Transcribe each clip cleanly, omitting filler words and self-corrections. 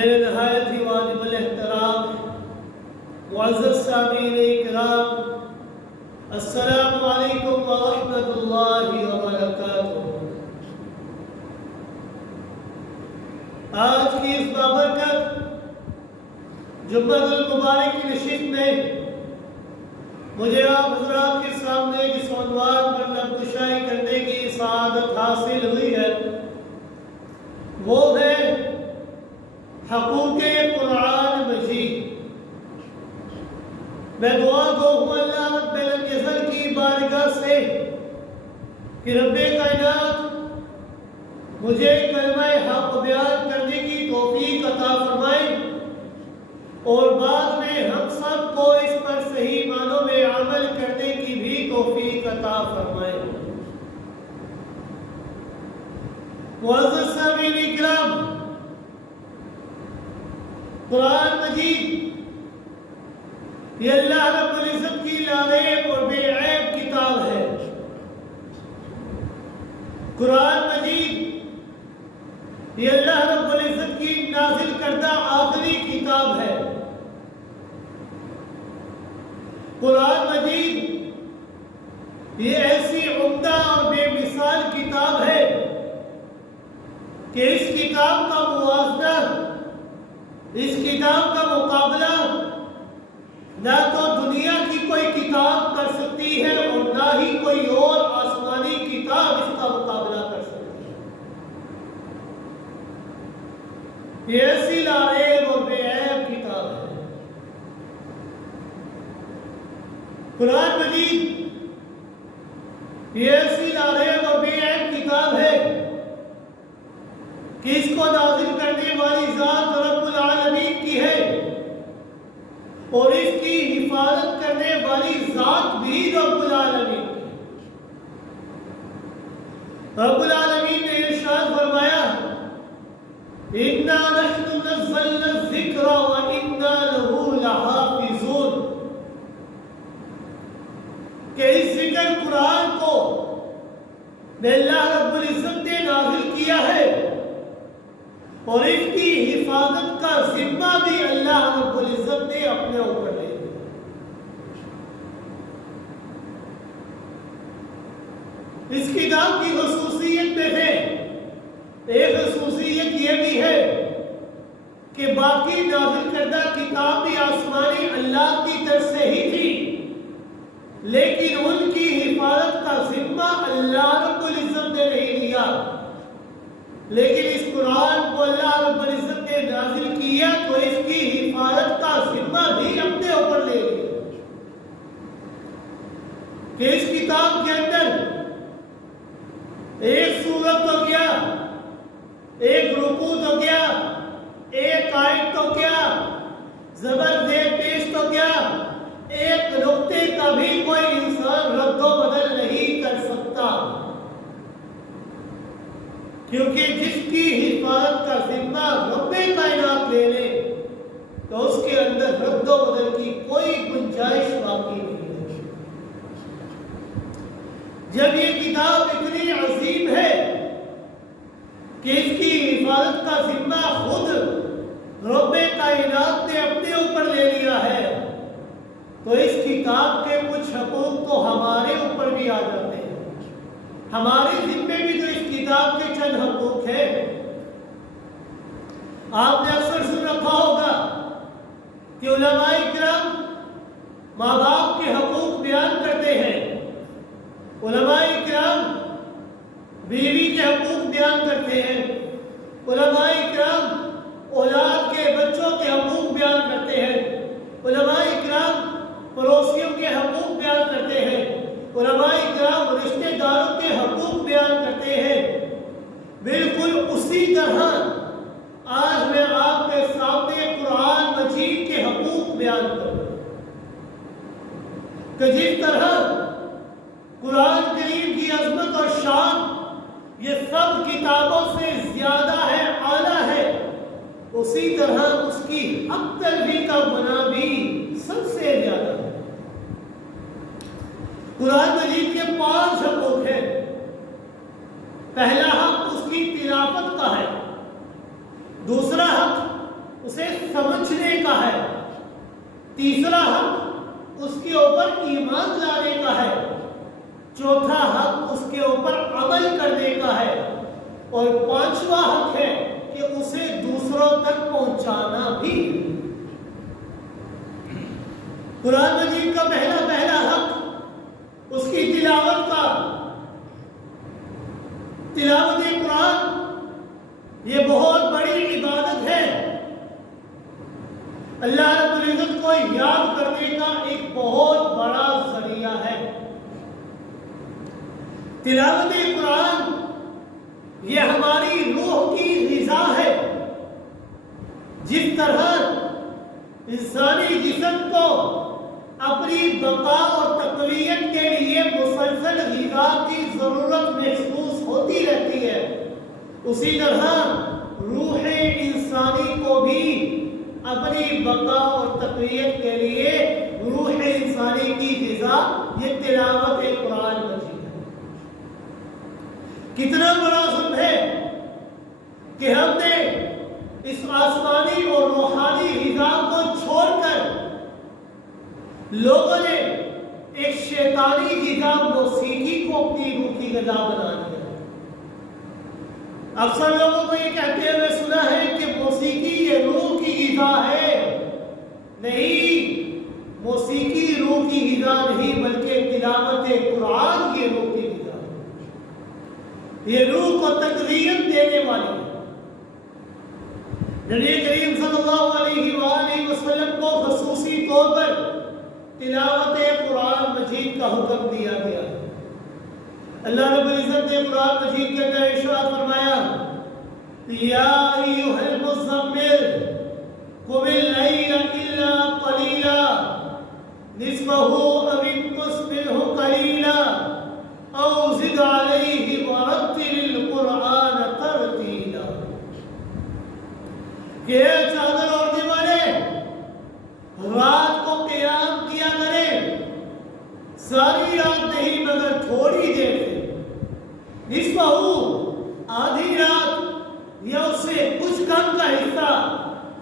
نہایت ہی واجب الاحترام معزز سامعین اکرام، السلام علیکم ورحمۃ اللہ وبرکاتہ۔ آج کی اس بابرکت جمعہ المبارک کی نشست میں مجھے آپ حضرات کے سامنے جس عنوان پر نقطۂ کرنے کی سعادت حاصل ہوئی ہے وہ ہے حقوق قرآن مجید۔ میں دعا گو ہوں اللہ رب العزت کی بارگاہ سے کہ رب کائنات مجھے کلمہ حق بیان کرنے کی توفیق عطا فرمائے اور بعد میں ہم سب کو اس پر صحیح معنوں میں عمل کرنے کی بھی توفیق عطا فرمائے۔ معزز سامعین اکرام، قرآن مجید یہ اللہ رب العزت کی لاریب اور بے عیب کتاب ہے۔ قرآن مجید یہ اللہ رب العزت کی نازل کردہ آخری کتاب ہے۔ قرآن مجید یہ ایسی عمدہ اور بے مثال کتاب ہے کہ اس کتاب کا موازنہ، اس کتاب کا مقابلہ نہ تو دنیا کی کوئی کتاب کر سکتی ہے اور نہ ہی کوئی اور آسمانی کتاب اس کا مقابلہ کر سکتی ہے۔ یہ ایسی لاریب اور بے عیب کتاب ہے۔ قرآن مجید یہ ایسی لاریب اور بے عیب کتاب ہے کہ اس کو نازل کرنے والی ذات رب العالمین کی ہے اور اس کی حفاظت کرنے والی ذات بھی رب العالمین کی ہے۔ رب العالمین نے ارشاد فرمایا اِنَّا نَحْنُ نَزَّلْنَا الذِّكْرَ وَإِنَّا لَهُ لَحَافِظُونَ، کہ اس ذکر قرآن کو میں اللہ رب العزت نے نازل کیا ہے اور اس کی حفاظت کا ذمہ بھی اللہ رب العزت نے اپنے اوپر لے لیا۔ اس کتاب کی خصوصیت میں سے ایک خصوصیت یہ بھی ہے کہ باقی نازل کردہ کتاب بھی آسمانی اللہ کی طرف سے ہی تھی، لیکن ان کی حفاظت کا ذمہ اللہ رب العزت نے نہیں لیا، لیکن اس قرآن کو اللہ رب العزت نے نازل کیا تو اس کی حفاظت کا ذمہ بھی اپنے اوپر لے لیا کہ اس کتاب کے اندر ایک سورت تو کیا، ایک رکوع تو کیا، ایک آیت تو کیا، زبر زیر پیش تو کیا، ایک نقطے کا بھی کوئی انسان رد و بدل نہیں کر سکتا، کیونکہ جس کی حفاظت کا ذمہ رب کائنات لے لے تو اس کے اندر رد و بدل کی کوئی گنجائش باقی نہیں ہے۔ جب یہ کتاب اتنی عظیم ہے کہ اس کی حفاظت کا ذمہ خود رب کائنات نے اپنے اوپر لے لیا ہے تو اس کتاب کے کچھ حقوق تو ہمارے اوپر بھی آ جاتے ہیں۔ ہمارے ذمے بھی تو اس کتاب کے چند حقوق ہیں۔ آپ نے اکثر سن رکھا ہوگا کہ علماء کرام ماں باپ کے حقوق بیان کرتے ہیں، علماء کرام بیوی کے حقوق بیان کرتے ہیں، علماء کرام اولاد کے بچوں کے حقوق بیان کرتے ہیں، علماء کرام پڑوسیوں کے حقوق بیان کرتے ہیں، علماء کرام رشتہ داروں کے حقوق بیان کرتے ہیں۔ بالکل اسی طرح آج میں آپ کے سامنے قرآن مجید کے حقوق بیان کروں کہ جس طرح قرآن کریم کی عظمت اور شان یہ سب کتابوں سے زیادہ ہے، اعلیٰ ہے، اسی طرح اس کی حق تلفی کا گناہ بھی سب سے زیادہ ہے۔ قرآن مجید کے 5 حقوق ہیں۔ پہلا حق اس کی تلاوت کا ہے، دوسرا حق ہے، تیسرا حق اس کے اوپر ایمان لانے کا ہے، چوتھا حق اس کے اوپر عمل کرنے کا ہے، اور پانچواں حق ہے کہ اسے دوسروں تک پہنچانا بھی۔ قرآن مجید کا پہلا حق اس کی تلاوت کا۔ تلاوت قرآن یہ بہت بڑی عبادت ہے، اللہ رب العزت کو یاد کرنے کا ایک بہت بڑا ذریعہ ہے۔ تلاوت قرآن یہ ہماری روح کی غذا ہے۔ جس طرح انسانی جسم کو اپنی بقا اور تقویت کے لیے مسلسل غذا کی ضرورت محسوس ہوتی رہتی ہے، اسی طرح روح انسانی کو بھی اپنی بقا اور تقویت کے لیے روح انسانی کی غذا یہ تلاوت قرآن مجید ہے۔ کتنا بڑا ظلم ہے کہ ہم نے اس آسمانی اور روحانی غذا کو چھوڑ کر لوگوں نے ایک شیطانی غذا موسیقی کو اپنی روح کی غذا بنا دیا۔ اکثر لوگوں کو یہ کہتے ہوئے سنا ہے کہ موسیقی یہ روح کی غذا ہے۔ نہیں، موسیقی روح کی غذا نہیں، بلکہ تلاوت قرآن کی روح کی غذا ہے۔ یہ روح کو تقویت دینے والی ہے۔ نبی کریم صلی اللہ علیہ وآلہ وسلم کو خصوصی طور پر تلاوت قرآن مجید کا حکم دیا گیا۔ اللہ رب العزت نے قرآن مجید کے اندر ارشاد فرمایا، یا ایھا المزمل قم اللیل الا قلیلا نصفہ او انقص منہ قلیلا او زد علیہ ورتل القرآن ترتیلا۔ کہ چادر اوڑھنے والے رات کو قیام کیا کریں، ساری رات نہیں مگر تھوڑی دیر سے، نصفہ آدھی رات یا اس سے کچھ کم کا حصہ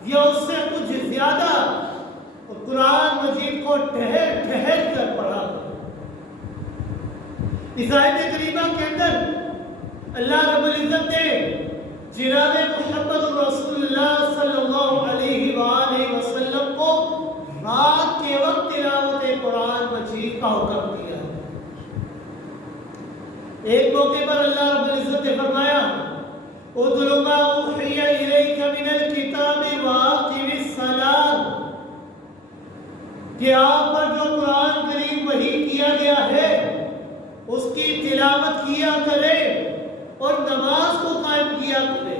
یا اس سے کچھ زیادہ، اور قرآن مجید کو ٹھہر ٹھہر کر پڑھا۔ اس آیت کریمہ کے اندر اللہ رب العزت نے جناب محمد رسول اللہ صلی اللہ علیہ وآلہ وسلم کو رات کے وقت تلاوت قرآن مجید کا حکم دیا۔ ایک موقع پر اللہ رب العزت نے فرمایا، اتل ما اوحی الیک من الکتاب واقم الصلاۃ، کہ آپ پر جو قرآن کریم وحی کیا گیا ہے اس کی تلاوت کیا کرے اور نماز کو قائم کیا کرے۔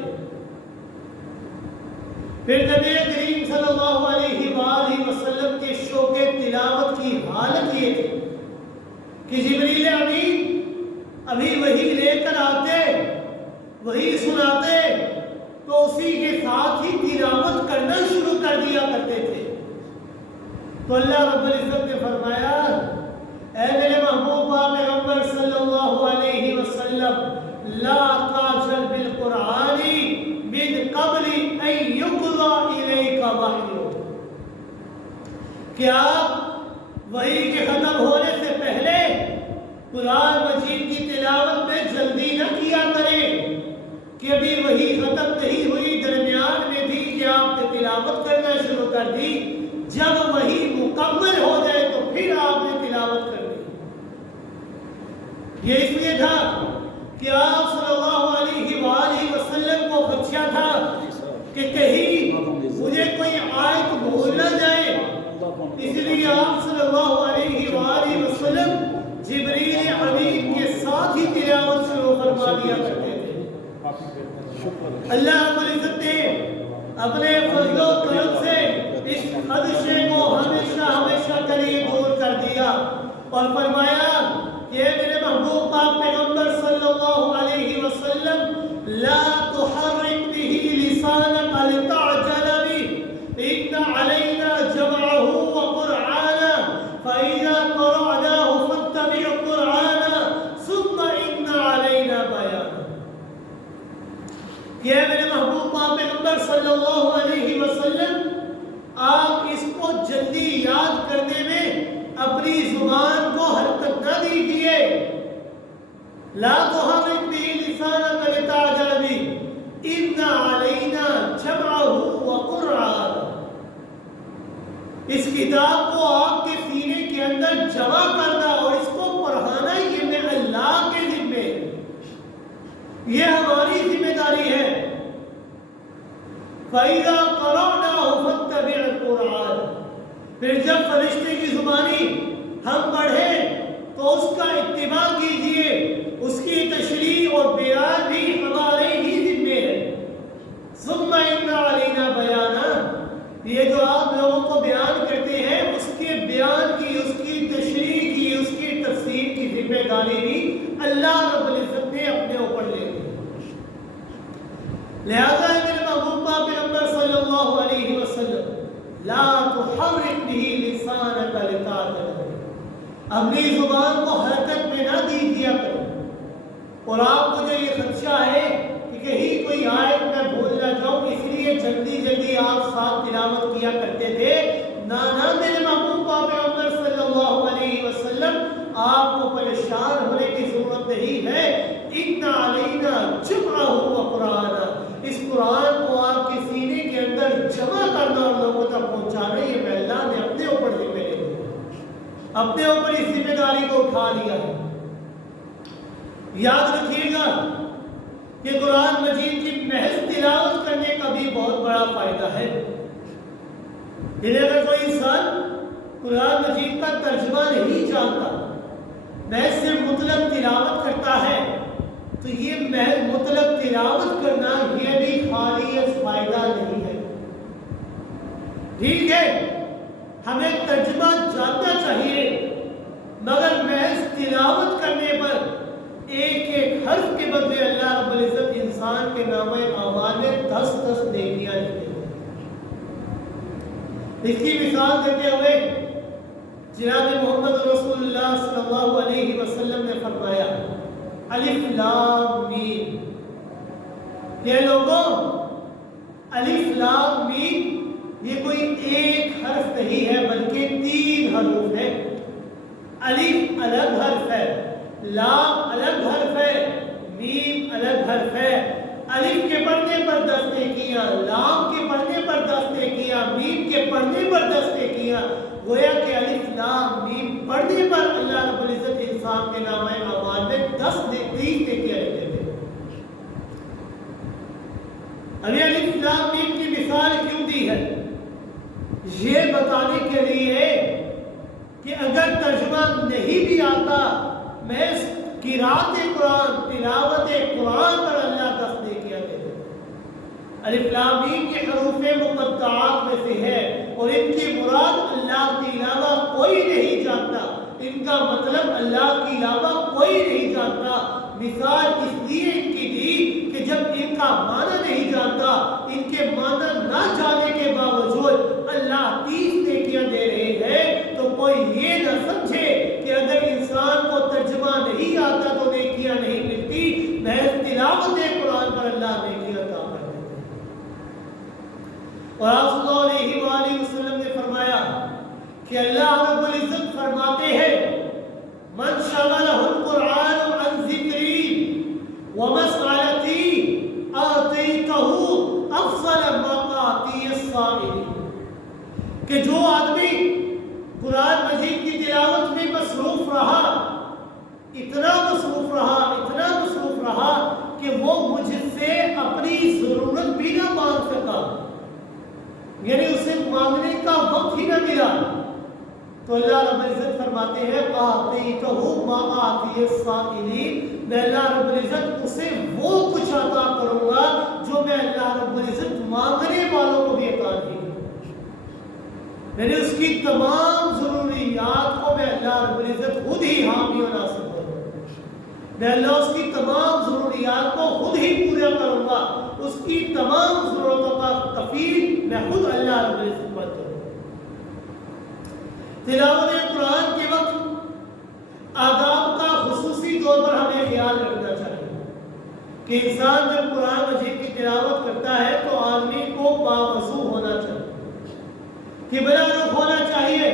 پھر نبی کریم صلی اللہ علیہ وآلہ وسلم کے شوق تلاوت کی حالت یہ تھی کہ جبریل امین ابھی وحی لے کر آتے، وحی سناتے تو اسی کے ساتھ ہی تلاوت کرنا شروع کر دیا کرتے تھے۔ تو اللہ رب العزت نے فرمایا، اے میرے محبوب پیغمبر صلی اللہ علیہ وسلم، لا تعجل بالقرآن من قبل ان یقضى الیک وحیہ، کہ آپ وحی کے ختم ہونے سے پہلے قرآن مجید کی تلاوت میں جلدی نہ کیا کریں کہ ابھی وحی ختم نہیں ہوئی، درمیان میں بھی کہ آپ نے تلاوت کرنا شروع کر دی، جب وحی مکمل ہو جائے تو پھر آپ نے تلاوت کر دی۔ یہ اس لیے تھا کہ آپ صلی اللہ علیہ وآلہ وسلم کو خدشہ تھا کہ کہیں مجھے کوئی آیت بھول نہ جائے، اس لیے آپ صلی اللہ علیہ وآلہ وسلم جبریل امین کے ساتھ ہی تلاوت شروع فرما دیا کرتے تھے۔ اللہ رب العزت نے اپنے فضل و کرم سے اس خدشے کو ہمیشہ ہمیشہ کے لیے دور کر دیا اور فرمایا کہ میرے محبوب پاک پیغمبر صلی اللہ علیہ وسلم، لا تحرک به لسانک لتعجل به ان علینا جمعه وقرآنه فإذا قرأناه فاتبع قرآنه ثم ان علینا بیانه۔ کہ میرے محبوب پاک پیغمبر صلی اللہ علیہ وسلم، آپ لا تحرك به لسانك لتعجل به ان علینا جمعه وقرآنه، اس کتاب کو آپ کے سینے کے اندر جمع کرنا اور اس کو پڑھانا یہ میں اللہ کے ذمے ہے، یہ ہماری ذمہ داری ہے۔ فَإِذَا قَرَأْنَاهُ فَاتَّبِعْ الْقُرْآنَ، پھر جب فرشتے کی زبانی ہم پڑھیں تو اس کا اتباع کیجئے، اس کی تشریح اور بیان بھی ہمارے ہی ذمے ہے۔ ثُمَّ إِنَّ عَلَيْنَا بَيَانًا، یہ جو آپ لوگوں کو بیان کرتے ہیں اس کے بیان کی، اس کی تشریح کی، اس کی تفسیر کی ذمہ داری بھی اللہ رب العزت نے اپنے اوپر لے لی۔ لہذا میرے محبوب پیغمبر صلی اللہ علیہ وسلم لا تحرک به لسانک لتعجل به، اپنی زبان کو حرکت میں نہ دیجیے کرو۔ اور آپ مجھے یہ خدشہ ہے کہ کہیں کوئی آیت میں بھول نہ جاؤں، اس لیے جلدی جلدی آپ ساتھ تلاوت کیا کرتے تھے۔ نہ میرے محبوب پیغمبر صلی اللہ علیہ وسلم، آپ کو پریشان ہونے کی ضرورت نہیں ہے۔ ان علینا جمعہ وقرآنہ، اس قرآن کو آپ کے سینے کے اندر جمع کرنا اور لوگوں تک پہنچانا، یہ میں اللہ نے اپنے اوپر ذمہ لے لیا، اپنے اوپر اس ذمہ داری کو اٹھا لیا ہے۔ یاد رکھیے گا کہ قرآن مجید کی محض تلاوت کرنے کا بھی بہت بڑا فائدہ ہے۔ اگر کوئی انسان قرآن مجید کا ترجمہ نہیں جانتا، محض صرف مطلق تلاوت کرتا ہے، تو یہ محض مطلق تلاوت کرنا یہ بھی خالی فائدہ نہیں ہے۔ ٹھیک ہے، ہمیں ترجمہ جاننا چاہیے، مگر محض تلاوت کرنے پر ایک ایک حرف کے بدلے اللہ رب العزت انسان کے نامہ اعمال میں 10 نیکیاں لکھتے ہیں۔ اس کی مثال دیتے ہوئے جناب محمد رسول اللہ صلی اللہ علیہ وسلم نے فرمایا الف لام میم، کہ لوگوں الف لام میم یہ کوئی ایک حرف نہیں ہے بلکہ 3 حروف ہیں۔ الف الگ حرف ہے، لام الگ حرف ہے، میم الگ حرف ہے۔ الف کے پڑھنے پر 10 نیکیاں، لام کے پڑھنے پر 10 نیکیاں، میم کے پڑھنے پر 10 نیکیاں۔ گویا کہ الف لام میم پڑھنے پر اللہ رب العزت انسان کے نامہ اعمال میں 30 نیکیاں لکھ دیتے ہیں۔ ابھی الف لام میم کی مثال کیوں دی ہے؟ یہ بتانے کے لیے کہ اگر ترجمہ نہیں بھی آتا، محض قرات قرآن، تلاوت قرآن پر اللہ 10 نیکیاں دیتے ہیں۔ الف لام میم کے حروف مقطعات میں سے ہے اور ان کی مراد اللہ کے علاوہ کوئی نہیں جانتا، ان کا مطلب اللہ کے علاوہ کوئی نہیں جانتا۔ مثال اس لیے ان کی دی کہ جب ان کا معنی نہیں جانتا، ان کے معنی نہ جانے کے باوجود اللہ 30 نیکیاں دے رہے ہیں، تو کوئی یہ نہ سمجھے کہ اگر انسان کو ترجمہ نہیں آتا تو نیکیاں نہیں ملتی، محض تلاوت قرآن پر اللہ نیکیاں عطا کر دیتے ہیں۔ اور آپ صلی اللہ علیہ وآلہ وسلم نے فرمایا کہ اللہ رب العزت فرماتے ہیں من شغلہ القرآن عن ذکری ومسألتی آتیتہ افضل ما آتی السائلین، کہ جو آدمی قرآن مجید کی تلاوت میں مصروف رہا، اتنا مصروف رہا کہ وہ مجھ سے اپنی ضرورت بھی نہ مانگ سکا، یعنی اسے مانگنے کا وقت ہی نہ ملا، تو اللہ رب العزت فرماتے ہیں آتیتہ ما آتی السائلین، میں اللہ رب العزت اسے وہ کچھ عطا کروں گا جو میں اللہ رب العزت مانگنے والوں کو بھی عطا نہیں، یعنی اس کی تمام ضروریات کو میں اللہ رب العزت خود ہی حامی و ناصر کروں گا، میں اللہ اس کی تمام ضروریات کو خود ہی پورا کروں گا، اس کی تمام ضرورتوں کا کفیل میں خود اللہ رب العزت بن جاؤں گا۔ تلاوت قرآن کے وقت آداب کا خصوصی طور پر ہمیں خیال رکھنا چاہیے کہ انسان جب قرآن مجید کی تلاوت کرتا ہے تو آدمی کو باوضو ہونا چاہیے، قبلہ رخ ہونا چاہیے،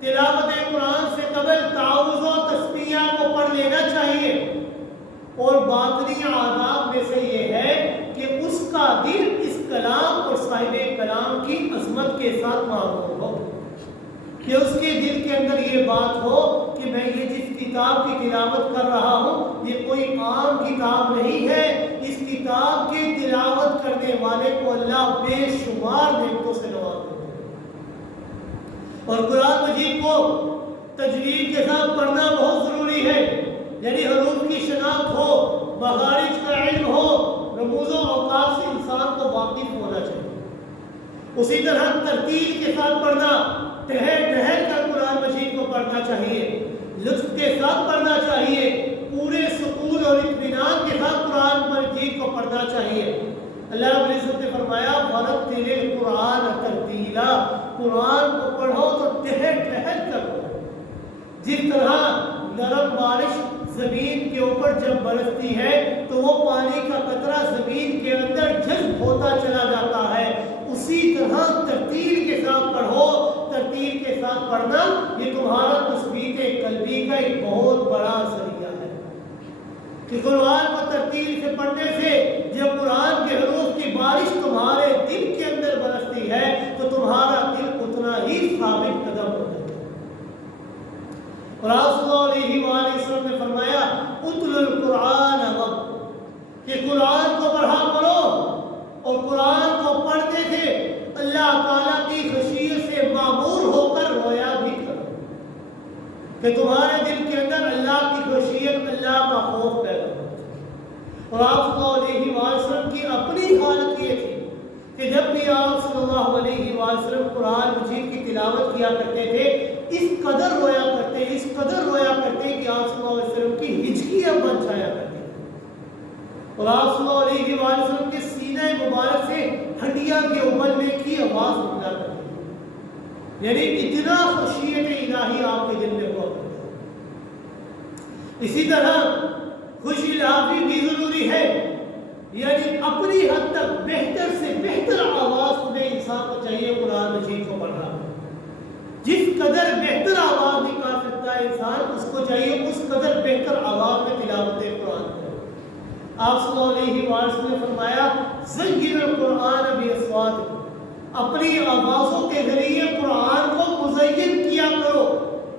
تلاوت قرآن سے قبل تعوذ و تسبیح کو پڑھ لینا چاہیے، اور باطنی آداب میں سے یہ ہے کہ اس کا دل اس کلام اور صاحب کلام کی عظمت کے ساتھ معمور ہو، کہ اس کے دل کے اندر یہ بات ہو کہ میں یہ جس کتاب کی تلاوت کر رہا ہوں یہ کوئی عام کتاب نہیں ہے، اس کتاب کی تلاوت کرنے والے کو اللہ بے شمار نعمتوں سے نوازتا ہے۔ اور قرآن مجید کو تجوید کے ساتھ پڑھنا بہت ضروری ہے، یعنی حروف کی شناخت ہو، مخارج کا علم ہو، رموز و اوقات سے انسان کو واقف ہونا چاہیے۔ اسی طرح ترتیل کے ساتھ پڑھنا، ٹہر ٹہر کر قرآن مجید کو پڑھنا چاہیے، لطف کے ساتھ پڑھنا چاہیے، پورے سکون اور اطمینان کے ساتھ قرآن مجید کو پڑھنا چاہیے۔ اللہ رب العزت نے فرمایا وَرَتِّلِ الْقُرْآنَ تَرْتِیلًا، قرآن کو پڑھو تو ٹہر ٹہر کر پڑھو۔ جس طرح نرم بارش زمین کے اوپر جب برستی ہے تو وہ پانی کا قطرہ زمین کے اندر جذب ہوتا چلا جاتا ہے، اسی طرح ترتیل کے ساتھ پڑھو۔ ترتیل کے ساتھ پڑھنا یہ تمہارا تثبیت قلبی کا ایک بہت بڑا ذریعہ ہے، کہ قرآن کو ترتیل سے پڑھنے سے جب قرآن کے حروف کی بارش تمہارے دل کے اندر برستی ہے تو تمہارا دل اتنا ہی ثابت قدم ہو جاتا ہے۔ اور آپ صلی اللہ علیہ وآلہ وسلم نے فرمایا اتل القرآن وقت، کہ قرآن کو پڑھا کرو، اور قرآن کو پڑھتے تھے اللہ تعالیٰ کی خشیت سے معمور ہو کر رویا بھی کرو، کہ تمہارے دل کے اندر اللہ کی خشیت، اللہ کا خوف پیدا ہو۔ اور آپ صلی اللہ علیہ وآلہ وسلم کی اپنی حالت یہ تھی کہ جب بھی آپ صلی اللہ علیہ وآلہ وسلم قرآن مجید کی تلاوت کیا کرتے تھے اس قدر رویا کرتے کہ آپ صلی اللہ علیہ وسلم کی ہچکیاں بن جایا کرتی، اور آپ صلی اللہ علیہ وآلہ وسلم کے سینہ مبارک سے ہڈیاں کے ابلنے کی آواز نکلا کرتی ہے، یعنی اتنا خشیت الہی آپ کے دل میں ہوا کرتا ہے۔ اسی طرح خوشی لافی بھی ضروری ہے، یعنی اپنی حد تک بہتر سے بہتر آواز میں انسان کو چاہیے قرآن مجید کو پڑھنا۔ جس قدر بہتر آواز نکال سکتا ہے انسان، اس کو چاہیے اس قدر بہتر آواز میں تلاوت قرآن کرے۔ آپ صلی اللہ علیہ وآلہ وسلم نے فرمایا زین القرآن باصواتکم، اپنی آوازوں کے ذریعے قرآن کو مزین کیا کرو،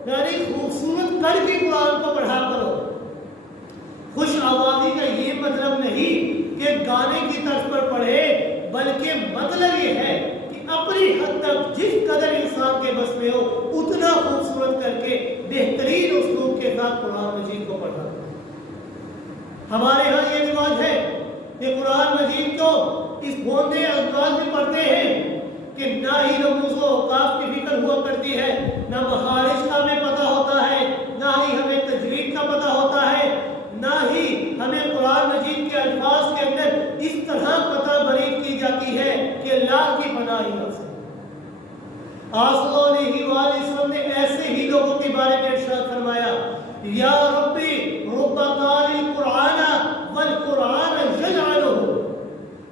یعنی خوبصورت کر کے قرآن کو پڑھا کرو۔ خوش آوازی کا یہ مطلب نہیں کہ گانے کی طرز پر پڑھے، بلکہ مطلب یہ ہے کہ اپنی حد تک جس قدر انسان کے بس میں ہو اتنا خوبصورت کر کے بہترین اسلوب کے ساتھ قرآن مجید کو پڑھا۔ ہمارے ہاں یہ رواج ہے کہ قرآن مجید کو اس بوندے انداز میں پڑھتے ہیں کہ نہ ہی رموز و اوقاف کی فکر ہوا کرتی ہے، نہ مخارج کا ہمیں پتہ ہوتا ہے، نہ ہی ہمیں تجوید کا پتہ ہوتا ہے، نہ ہی ہمیں قرآن مجید کے الفاظ کے اندر اس طرح پتہ برید کی جاتی ہے کہ اللہ کی پناہ ہی حاصل۔ آپ صلی اللہ علیہ وآلہ وسلم نے ایسے ہی لوگوں کے بارے میں ارشاد فرمایا یا ربی رب قاری القرآن والقرآن یلعنہ،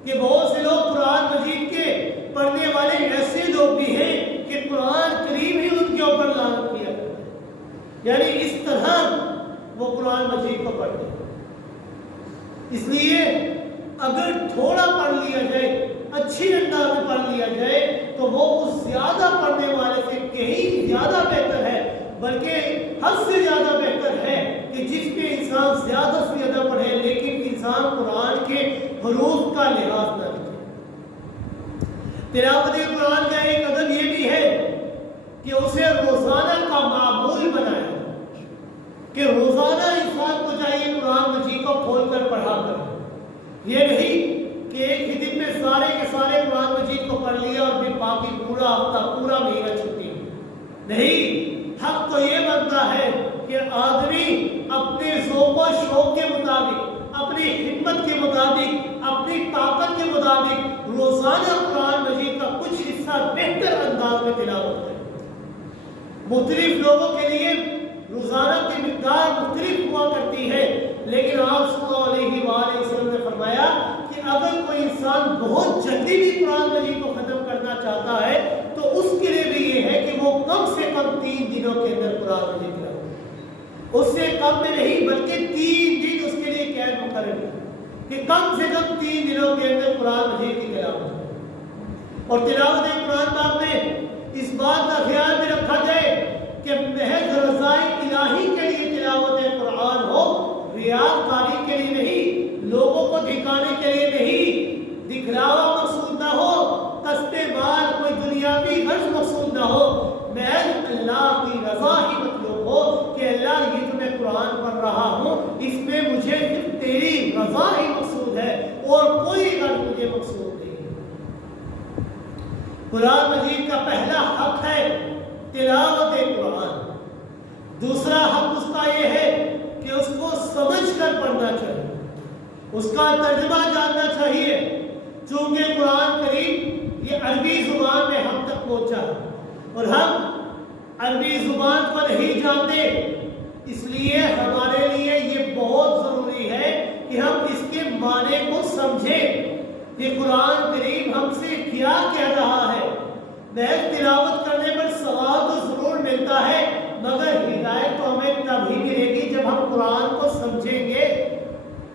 کہ بہت سے لوگ قرآن مجید کے پڑھنے والے ایسے لوگ بھی ہیں کہ قرآن کریم ہی ان کے اوپر لعنت کیا کرتا ہے، یعنی اس طرح وہ قرآن مجید کو پڑھتے ہیں۔ اس لیے اگر تھوڑا پڑھ لیا جائے، اچھی انداز میں پڑھ لیا جائے تو وہ اس زیادہ پڑھنے والے سے کہیں زیادہ بہتر ہے، بلکہ حد سے زیادہ بہتر ہے کہ جس پہ انسان زیادہ سے زیادہ پڑھے لیکن انسان قرآن کے حروف کا لحاظ نہ کرے۔ تلاوت قرآن کا ایک ادب یہ بھی ہے کہ اسے روزانہ کا معمول بنائے، کہ روزانہ انسان کو چاہیے قرآن مجید کو کھول کر پڑھا کر، یہ نہیں کہ ایک ہی دن میں سارے کے سارے قرآن مجید کو پڑھ لیا اور پھر باقی پورا ہفتہ پورا مہینہ چھٹی نہیں۔ حق تو یہ بنتا ہے کہ آدمی اپنے ذوق و شوق کے مطابق، اپنی ہمت کے مطابق، اپنی طاقت کے مطابق روزانہ قرآن مجید کا کچھ حصہ بہتر انداز میں تلاوت کرے۔ مختلف لوگوں کے لیے روزانہ کی مقدار مختلف ہوا کرتی ہے، لیکن آپ صلی اللہ علیہ وآلہ وسلم نے فرمایا کہ اگر کوئی انسان بہت جلدی بھی قرآن مجید کو ختم کرنا چاہتا ہے تو اس کے لیے بھی یہ ہے کہ وہ کم سے کم 3 دنوں کے اندر قرآن مجید کرے، اس سے کم میں نہیں بلکہ 3 دن اس کے لیے یہ قید مقرر کی کہ کم سے کم 3 دنوں کے اندر قرآن مجید کی تلاوت ہو، اور تلاوت قرآن پاک میں اس بات کا خیال بھی رکھا جائے کہ محض رضائے الہی کے لیے تلاوت قرآن ہو، ریاکاری کے لیے نہیں، لوگوں کو دکھانے کے لیے نہیں، دکھلاوا مقصود نہ ہو، کسبے مال کوئی دنیاوی غرض مقصود نہ ہو، محض اللہ کی رضا ہی مطلوب ہو کہ اللہ یہ جو میں قرآن پڑھ رہا ہوں اس میں مجھے صرف تیری رضا ہی مقصود ہے اور کوئی غرض مجھے مقصود نہیں ہے۔ قرآن مجید کا پہلا حق ہے تلاوت قرآن، دوسرا حق اس کا یہ ہے کہ اس کو سمجھ کر پڑھنا چاہیے، اس کا ترجمہ جاننا چاہیے، چونکہ قرآن کریم یہ عربی زبان میں ہم تک پہنچا اور ہم عربی زبان کو نہیں جانتے، اس لیے ہمارے لیے یہ بہت ضروری ہے کہ ہم اس کے معنی کو سمجھیں کہ قرآن کریم ہم سے کیا کہہ رہا ہے۔ محض تلاوت کرنے پر ثواب تو ضرور ملتا ہے، مگر ہدایت تو ہمیں تب ہی ملے گی جب ہم قرآن کو سمجھیں گے،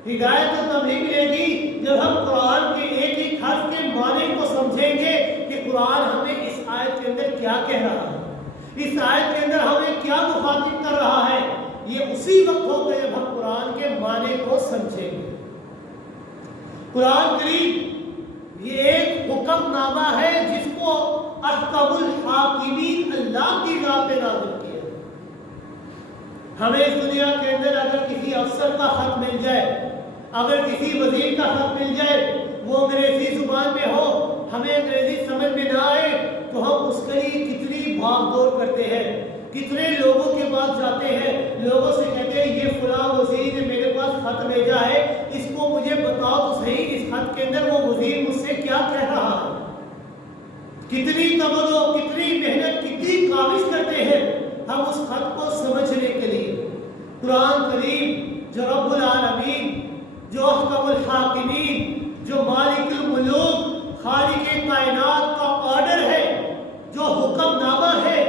ہدایت تو تب ہی ملے گی جب ہم قرآن کے ایک ایک حرف کے معنی کو سمجھیں گے کہ قرآن ہمیں اس آیت کے اندر کیا کہہ رہا ہے، اس آیت کے اندر ہمیں کیا مخاطب کر رہا ہے۔ یہ اسی وقت ہوگا جب ہم قرآن کے معنی کو سمجھیں گے۔ قرآن کریم یہ ایک حکم نامہ ہے جس کو احکم الحاکمین اللہ کی ذات نے نازل کیا ہے۔ ہمیں اس دنیا کے اندر اگر کسی افسر کا خط مل جائے، اگر کسی وزیر کا خط مل جائے، وہ انگریزی زبان میں ہو، ہمیں انگریزی سمجھ میں نہ آئے تو ہم اس کے لیے کتنی بھاگ دوڑ کرتے ہیں، کتنے لوگوں کے پاس جاتے ہیں، لوگوں سے کہتے ہیں یہ فلاں وزیر نے میرے پاس خط بھیجا ہے، اس کو مجھے بتاؤ تو صحیح اس خط کے اندر وہ وزیر مجھ سے کیا کہہ رہا ہے۔ کتنی توجہ، کتنی محنت، کتنی کاوش کرتے ہیں ہم اس خط کو سمجھنے کے لیے۔ قرآن کریم جو رب العالمین، جو احکم الحاکمین، جو مالک الملوک، خالق کائنات کا آرڈر ہے، جو حکم نامہ ہے،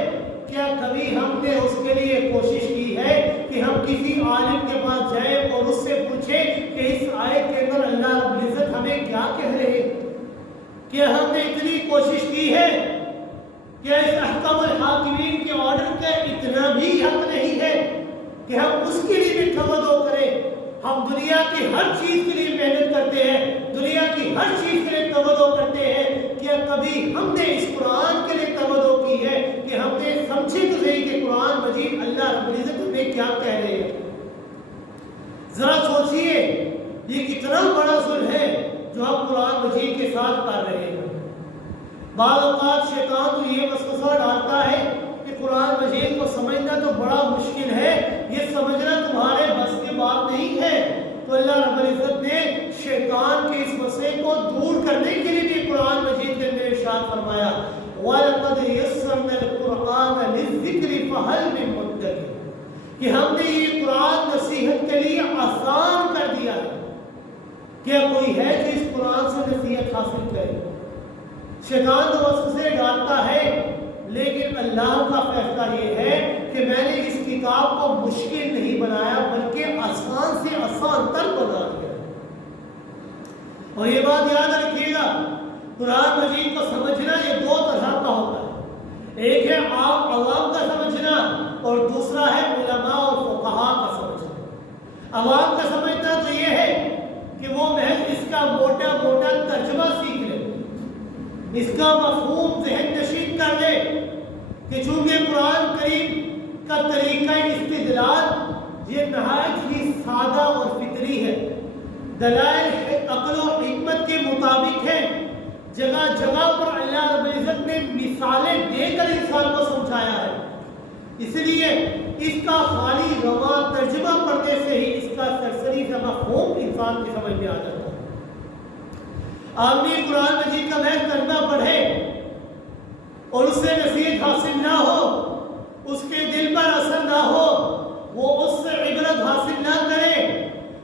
کیا کبھی ہم نے اس کے لیے کوشش کی ہے کہ ہم کسی عالم کے پاس جائیں اور اس سے پوچھیں کہ اس آیت کے اندر اللہ رب العزت ہمیں کیا کہہ رہے ہیں؟ کیا ہم نے اتنی کوشش کی ہے؟ کیا اس احکام الحاکمین کے آرڈر کا اتنا بھی حق نہیں ہے کہ ہم اس کے لیے بھی توجہ کریں؟ ہم دنیا کی ہر چیز کے لیے محنت کرتے ہیں، دنیا کی ہر چیز کے لیے توجہ کرتے ہیں، کیا کبھی ہم نے اس قرآن کے لیے توجہ کی ہے کہ ہم نے سمجھے تو صحیح کہ قرآن مجید اللہ رب العزت ہمیں کیا کہہ رہے ہیں؟ ذرا سوچئے یہ کتنا بڑا ظلم ہے جو ہم قرآن مجید کے ساتھ کر رہے ہیں۔ بعض اوقات شیطان تو یہ وسوسہ ڈالتا ہے کہ قرآن مجید کو سمجھنا تو بڑا مشکل ہے، یہ سمجھنا تمہارے بس کی بات نہیں ہے، تو اللہ رب العزت نے شیطان کے اس مسئلے کو دور کرنے کے لیے بھی قرآن مجید کے اندر ارشاد فرمایا وَلَقَدْ يَسَّرْنَا الْقُرْآنَ لِلذِّكْرِ فَهَلْ مِن مُدَّكِرٍ کہ ہم نے یہ قرآن نصیحت کے لیے آسان کر دیا ہے، کیا کوئی ہے جو اس قرآن سے نصیحت حاصل کرے؟ شیطان تو وسوسے ڈالتا ہے، لیکن اللہ کا فیصلہ یہ ہے کہ میں نے اس کتاب کو مشکل نہیں بنایا بلکہ آسان سے آسان تر بنا دیا۔ اور یہ بات یاد رکھیے گا، قرآن مجید کو سمجھنا یہ دو طرح کا ہوتا ہے، ایک ہے عام عوام کا سمجھنا اور دوسرا ہے علماء اور فقہاء کا سمجھنا۔ عوام کا سمجھنا تو یہ ہے کہ وہ محض اس کا موٹا موٹا ترجمہ سیکھ لے، اس کا مفہوم ذہن نشین کر لے کہ چونکہ قرآن کریم کا طریقہ استدلال یہ نہایت ہی سادہ اور فطری ہے، دلائل عقل و حکمت کے مطابق ہے، جگہ جگہ پر اللہ رب العزت نے مثالیں دے کر انسان کو سمجھایا ہے، اس لیے اس کا خالی رواں ترجمہ پڑھنے سے ہی اس کا سرسری سا مفہوم انسان کی سمجھ میں آ جاتا ہے۔ آدمی قرآن مجید کا محض ترجمہ پڑھے اور اس سے نصیحت حاصل نہ ہو، اس کے دل پر اثر نہ ہو، وہ اس سے عبرت حاصل نہ کرے،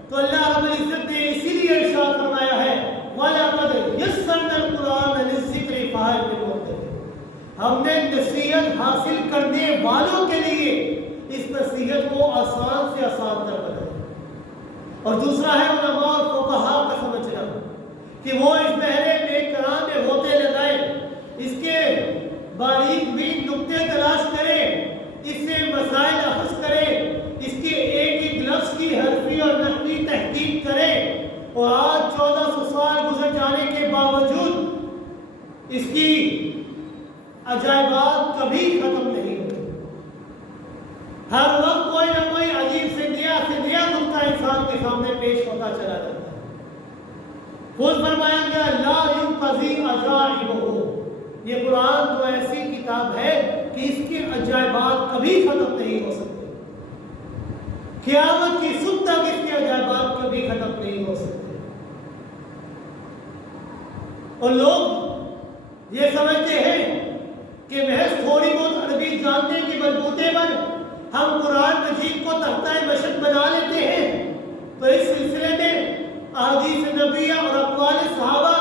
تو اللہ رب العزت نے اسی لیے ارشاد فرمایا ہے وَلَقَدْ يَسَّرْنَا الْقُرْآنَ لِلذِّكْرِ فَهَلْ مِن مُدَّكِرٍ ہم نے نصیحت حاصل کرنے والوں کے لیے اس نصیحت کو آسان سے آسان تر بنایا۔ اور دوسرا ہے علماء اور فقہاء کا سمجھنا کہ وہ اس بحر بے کرام میں ہوتے لگائے، اس کے باریک بھی نقطے تلاش کرے، اس سے مسائل اخذ کرے، اس کے ایک ایک لفظ کی حرفی اور نحوی تحقیق کرے، اور آج 1400 سال گزر جانے کے باوجود اس کی عجائبات کبھی ختم نہیں ہوتے۔ ہر وقت کوئی نہ کوئی عجیب سے نیا نقطہ انسان کے سامنے پیش ہوتا چلا جاتا ہے۔ خود فرمایا گیا لا ينقضی عجائبہ، یہ قرآن تو ایسی کتاب ہے کہ اس کے عجائبات کبھی ختم نہیں ہو سکتے، قیامت کی صبح تک اس کے عجائبات کبھی ختم نہیں ہو سکتے۔ اور لوگ یہ سمجھتے ہیں کہ محض تھوڑی بہت عربی جاننے کے بلبوتے پر ہم قرآن مجید کو تختہ مشق بنا لیتے ہیں، تو اس سلسلے میں احادیث نبویہ اور اقوال صحابہ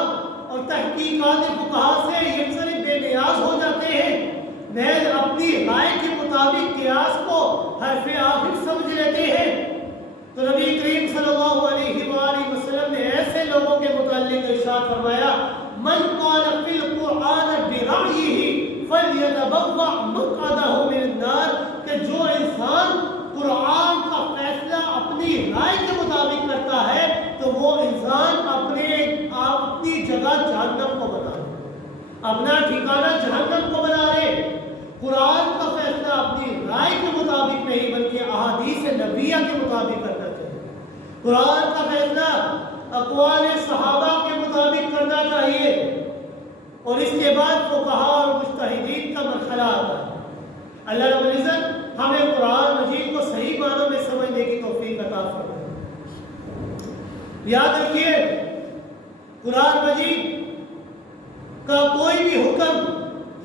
اور تحقیقات فقہاء سے یکسر بے نیاز ہو جاتے ہیں، محض اپنی رائے کے مطابق قیاس کو حرف آخر سمجھ لیتے ہیں۔ تو نبی کریم صلی اللہ علیہ وآلہ وسلم نے ایسے لوگوں کے متعلق ارشاد فرمایا من قال فی القرآن برأیہ فلیتبوأ مقعدہ من النار، کہ جو انسان قرآن کا فیصلہ اپنی رائے کے مطابق کرتا ہے تو وہ انسان اپنی جگہ جہنم کو بنا لے، اپنا ٹھکانہ جہنم کو بنا لے۔ قرآن کا فیصلہ اپنی رائے کے مطابق نہیں بلکہ احادیث نبویہ کے مطابق کرنا چاہیے۔ قرآن کا فیصلہ اقوال صحابہ کے مطابق کرنا چاہیے، اور اس کے بعد فقہاء اور مجتہدین کا مرحلہ آتا ہے۔ اللہ رب العزت ہمیں قرآن مجید کو صحیح معنوں میں سمجھنے کی توفیق عطا فرمائے۔ یاد رکھیے قرآن مجید کا کوئی بھی حکم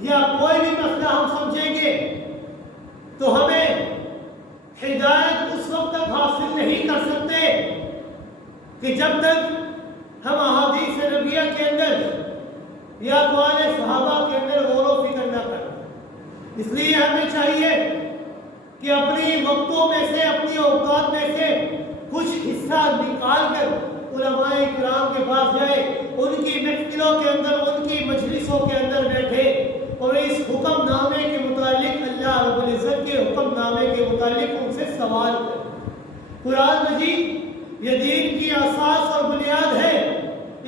یا کوئی بھی مسئلہ ہم سمجھیں گے تو ہمیں ہدایت اس وقت تک حاصل نہیں کر سکتے کہ جب تک ہم احادیث نبویہ کے اندر یا اقوال صحابہ کے اندر غور و فکر نہ کریں۔ اس لیے ہمیں چاہیے کہ اپنی وقتوں میں سے، اپنی اوقات میں سے کچھ حصہ نکال کر علماء کرام کے پاس جائے، ان کی محفلوں کے اندر، ان کی مجلسوں کے اندر بیٹھے اور اس حکم نامے کے متعلق، اللہ رب العزت کے حکم نامے کے متعلق ان سے سوال کریں۔ قرآن مجید یہ دین کی اساس اور بنیاد ہے،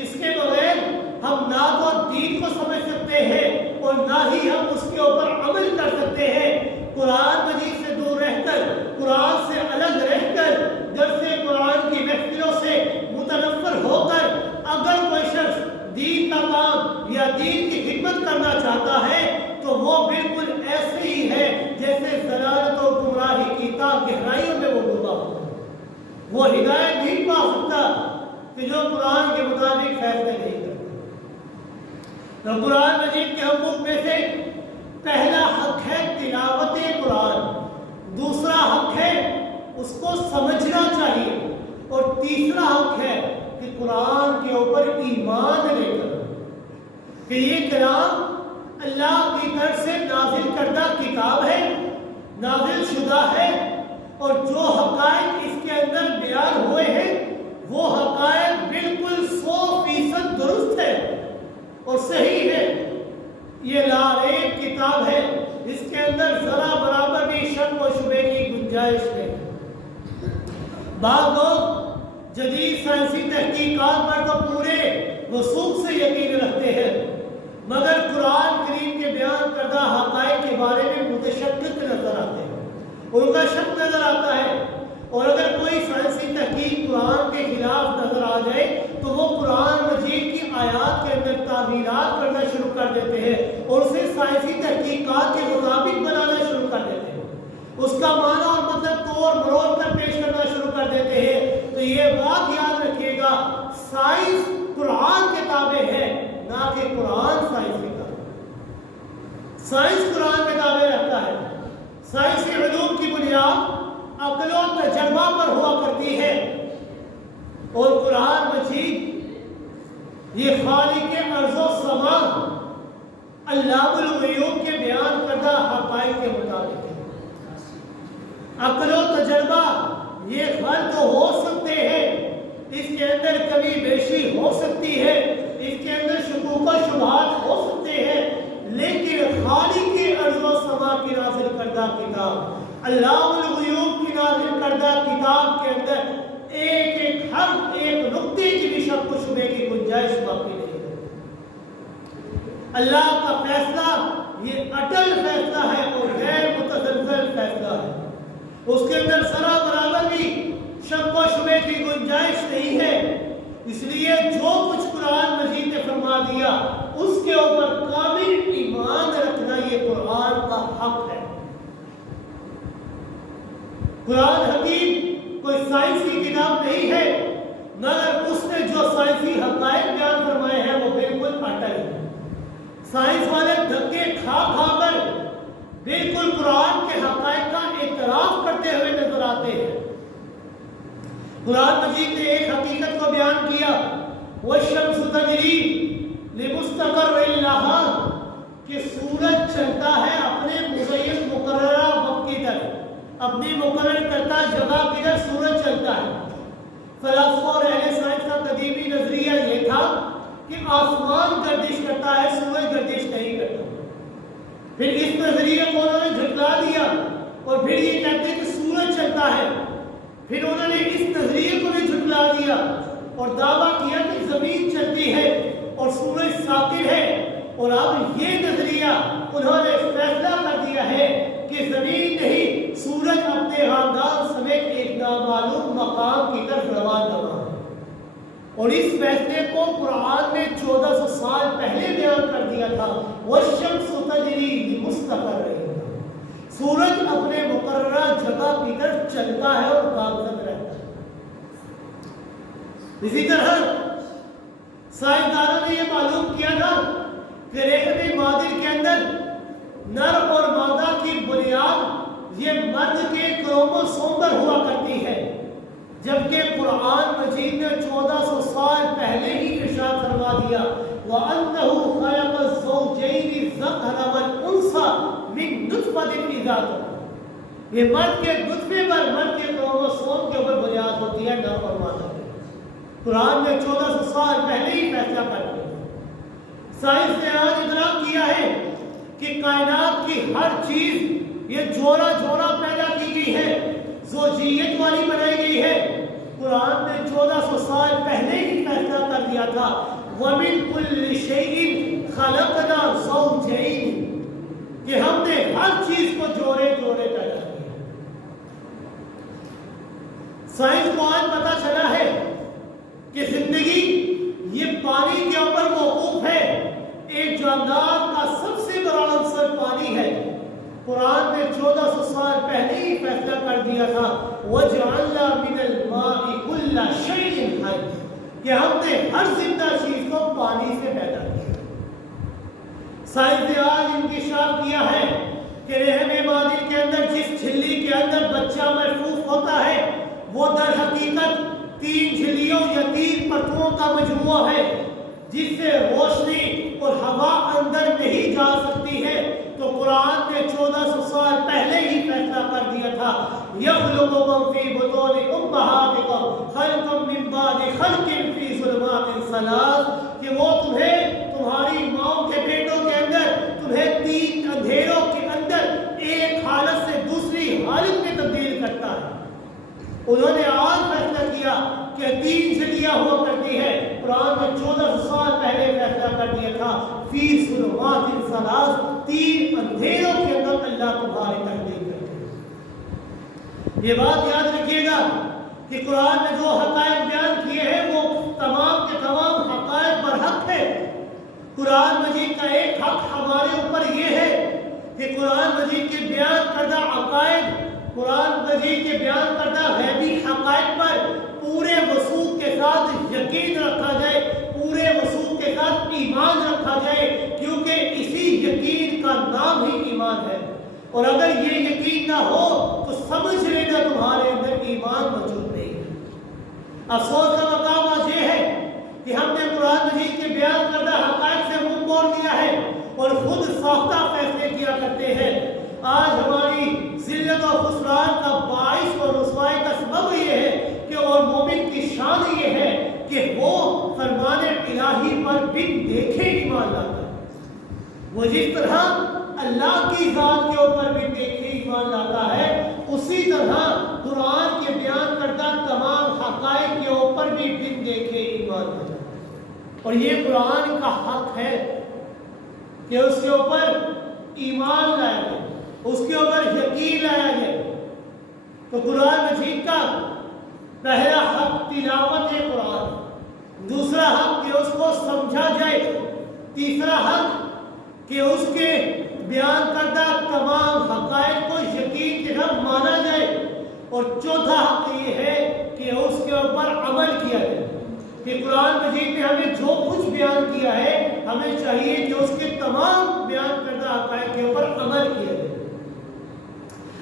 اس کے بغیر ہم نہ تو دین کو سمجھ سکتے ہیں اور نہ ہی ہم اس کے اوپر عمل کر سکتے ہیں۔ قرآن مجید سے دور رہ کر، قرآن سے الگ رہ کر، درس قرآن کی محفلوں سے متنفر ہو کر اگر کوئی شخص دین کا کام یا دین کی خدمت کرنا چاہتا ہے تو وہ بالکل ایسے ہی ہے جیسے ضلالت اور گمراہی کی تاہ گہرائیوں میں وہ ڈوبا ہوا ہے۔ وہ ہدایت نہیں پا سکتا کہ جو قرآن کے مطابق فیصلے نہیں کرتا۔ تو قرآن مجید کے حقوق میں سے پہلا حق ہے تلاوت قرآن، دوسرا حق ہے اس کو سمجھنا چاہیے، اور تیسرا حق ہے کہ قرآن کے اوپر ایمان لے کر کہ یہ کلام اللہ کی طرف سے نازل کردہ کتاب ہے، نازل شدہ ہے، اور جو حقائق اس کے اندر بیان ہوئے ہیں وہ حقائق بالکل 100% درست ہے اور صحیح ہے۔ یہ لا ریب کتاب ہے، اس کے اندر ذرا برابر بھی شک و شبہ کی گنجائش نہیں۔ بعض لوگ جدید سائنسی تحقیقات پر تو پورے وثوق سے یقین رکھتے ہیں، مگر قرآن کریم کے بیان کردہ حقائق کے بارے میں متشدد نظر آتے ہیں، ان کا شک نظر آتا ہے۔ اور اگر کوئی سائنسی تحقیق قرآن کے خلاف نظر آ جائے تو وہ قرآن مجید کی آیات کے اندر تعبیرات کرنا شروع کر دیتے ہیں اور اسے سائنسی تحقیقات کے مطابق بنانا شروع کر دیتے ہیں، اس کا معنی اور مطلب توڑ مروڑ کر پیش کرنا شروع کر دیتے ہیں۔ تو یہ بات یاد رکھیے گا، سائنس قرآن کے تابع ہے، نہ کہ قرآن سائنس کے تابع۔ سائنس قرآن کے تابع رہتا ہے۔ سائنسی علوم کی بنیاد عقل و تجربہ پر ہوا کرتی ہے، اور قرآن مجید یہ خالق ارض و سما علام الغیوب کے بیان کردہ حقائق کے مطابق ہے۔ عقل و تجربہ یہ غلط ہو سکتے ہیں اس کے اندر کمی بیشی ہو سکتی ہے، اس کے اندر شکوک و شبہات ہو سکتے ہیں، لیکن خالق کے ارض و سما کی نازل کردہ کتاب، علام الغیوب کی نازل کردہ کتاب کے اندر ایک ایک ہر ایک نقطے کی بھی شک و شبہ کی گنجائش باقی نہیں ہے۔ اللہ کا فیصلہ یہ اٹل فیصلہ ہے اور غیر متزلزل فیصلہ ہے، اس کے اندر ذرا برابر بھی شک و شبہ کی گنجائش نہیں ہے۔ اس لیے جو کچھ قرآن مجید نے فرما دیا اس کے اوپر کامل ایمان رکھنا یہ قرآن کا حق ہے۔ قرآن حکیم کوئی سائنس کی کتاب نہیں ہے، مگر اس نے جو سائنسی حقائق بیان فرمائے ہیں وہ بالکل اٹل ہے۔ سائنس والے دھکے کھا کھا کر بالکل قرآن کے حقائق کا اعتراف کرتے ہوئے نظر آتے ہیں۔ قرآن مجید نے ایک حقیقت کو بیان کیا، وَالشَّمْسُ تَجْرِي لِمُسْتَقَرٍّ لَهَا، کہ سورج چلتا ہے اپنے مقرر وقت کی طرف، اپنی مقرر کرتا جگہ کی طرف سورج چلتا ہے۔ فلاسفہ اور اہل سائنس کا قدیمی نظریہ یہ تھا کہ آسمان گردش کرتا ہے، سورج گردش نہیں کرتا۔ پھر اس نظریے کو انہوں نے جھٹلا دیا اور پھر یہ کہتے ہیں کہ سورج چلتا ہے۔ پھر انہوں نے اس نظریے کو بھی جھٹلا دیا اور دعویٰ کیا کہ زمین چلتی ہے اور سورج ساکن ہے، اور اب یہ نظریہ انہوں نے فیصلہ کر دیا ہے کہ زمین نہیں، سورج اپنے خاندان سمیت ایک نامعلوم مقام کی طرف روانہ ہے۔ اور اس فیصلے کو قرآن نے 1400 سال پہلے بیان کر دیا تھا، وَالشَّمْسُ تَجْرِي لِمُسْتَقَرٍّ، سورج اپنے مقررہ جگہ کی طرف چلتا ہے اور گامزن رہتا ہے۔ اسی طرح سائنسدانوں نے یہ معلوم کیا تھا کہ رحم مادر کے اندر نر اور مادہ کی بنیاد یہ مرد کے کروموسوم پر ہوا کرتی ہے، جبکہ قرآن مجید نے 1400 سال پہلے ہی ارشاد فرما دیا، وَأَنَّهُ خَلَقَ الزَّوْجَيْنِ الذَّكَرَ وَالْأُنثَىٰ مِن نُطْفَةٍ إِذَا تُمْنَىٰ، یہ مرد کے نطفے پر، مرد کے کروموسوم کے اوپر بنیاد ہوتی ہے نر اور مادہ کی۔ قرآن نے 1400 سال پہلے ہی فیصلہ کر دیا۔ سائنس نے آج ادراک کیا ہے کہ کائنات کی ہر چیز یہ جوڑا جوڑا پیدا کی گئی ہے، زوجیت والی بنائی گئی ہے۔ قرآن نے 1400 سال پہلے ہی فیصلہ کر دیا تھا، وَمِن كُلِّ شَيْءٍ خَلَقْنَا زَوْجَيْنِ، کہ ہم نے ہر چیز کو جوڑے جوڑے پیدا کیا۔ سائنس کو آج پتا چلا ہے کہ زندگی یہ پانی کے اوپر موقوف ہے، ایک جاندار کا سب سے بڑا عنصر پانی ہے۔ قرآن نے 1400 سال پہلے ہی فیصلہ کر دیا تھا، وَجَعَلْنَا مِنَ الْمَاءِ كُلَّ شَيْءٍ حَيٍّ، کہ ہم نے ہر زندہ چیز کو پانی سے پیدا کیا۔ سائنس نے آج انکشاف کیا ہے کہ رحم مادر کے اندر جس جھلی کے اندر بچہ محفوظ ہوتا ہے وہ در حقیقت 3 جھلیوں یا 3 پرتوں کا مجموعہ ہے، جس سے روشنی اور ہوا اندر نہیں جا سکتی ہے۔ تو قرآن نے 1400 سال پہلے ہی فیصلہ کر دیا تھا، يَخْلُقُكُمْ فِي بُطُونِ أُمَّهَاتِكُمْ خَلْقًا مِّن بَعْدِ خَلْقٍ فِي ظُلُمَاتٍ ثَلَاثٍ، کہ وہ تمہیں تمہاری ماں کے پیٹوں کے اندر تمہیں 3 اندھیروں کے اندر ایک حالت سے دوسری حالت میں تبدیل کرتا ہے۔ انہوں نے آج فیصلہ کیا کہ 3 جھلیاں ہوا کرتی ہے، قرآن نے 1400 سال پہلے فیصلہ کر دیا تھا، فی ظلمات ثلاث، 3 اندھیروں کے اندر اللہ تمہاری تخلیق کرتے ہیں۔ یہ بات یاد رکھیے گا کہ قرآن نے جو حقائق بیان کیے ہیں وہ تمام کے تمام حقائق برحق ہے۔ قرآن مجید کا ایک حق ہمارے اوپر یہ ہے کہ قرآن مجید کے بیان کردہ عقائد، قرآن مجید کے بیان کردہ غیبی حقائق پر پورے وثوق کے ساتھ یقین رکھا جائے، پورے وثوق کے ساتھ ایمان رکھا جائے، کیونکہ اسی یقین کا نام ہی ایمان ہے۔ اور اگر یہ یقین نہ ہو تو سمجھ لینا تمہارے اندر ایمان موجود نہیں ہے۔ افسوس کا مقام آج یہ ہے کہ ہم نے قرآن مجید کے بیان کردہ حقائق سے منہ موڑ دیا ہے اور خود ساختہ فیصلے کیا کرتے ہیں۔ آج ہماری ذلت و خسران کا باعث اور رسوائی کا سبب یہ ہے کہ اور مومن کی شان یہ ہے کہ وہ فرمان الہی پر بن دیکھے ایمان لاتا ہے۔ وہ جس طرح اللہ کی ذات کے اوپر بن دیکھے ایمان لاتا ہے، اسی طرح قرآن کے بیان کردہ تمام حقائق کے اوپر بھی بن دیکھے ایمان لاتا ہے۔ اور یہ قرآن کا حق ہے کہ اس کے اوپر ایمان لایا جائے، اس کے اوپر یقین لایا جائے۔ تو قرآن مجید کا پہلا حق تلاوت قرآن، دوسرا حق کہ اس کو سمجھا جائے، تیسرا حق کہ اس کے بیان کردہ تمام حقائق کو یقین کے ساتھ مانا جائے، اور چوتھا حق یہ ہے کہ اس کے اوپر عمل کیا جائے۔ کہ قرآن مجید میں ہمیں جو کچھ بیان کیا ہے، ہمیں چاہیے کہ اس کے تمام بیان کردہ حقائق کے اوپر عمل کیا جائے۔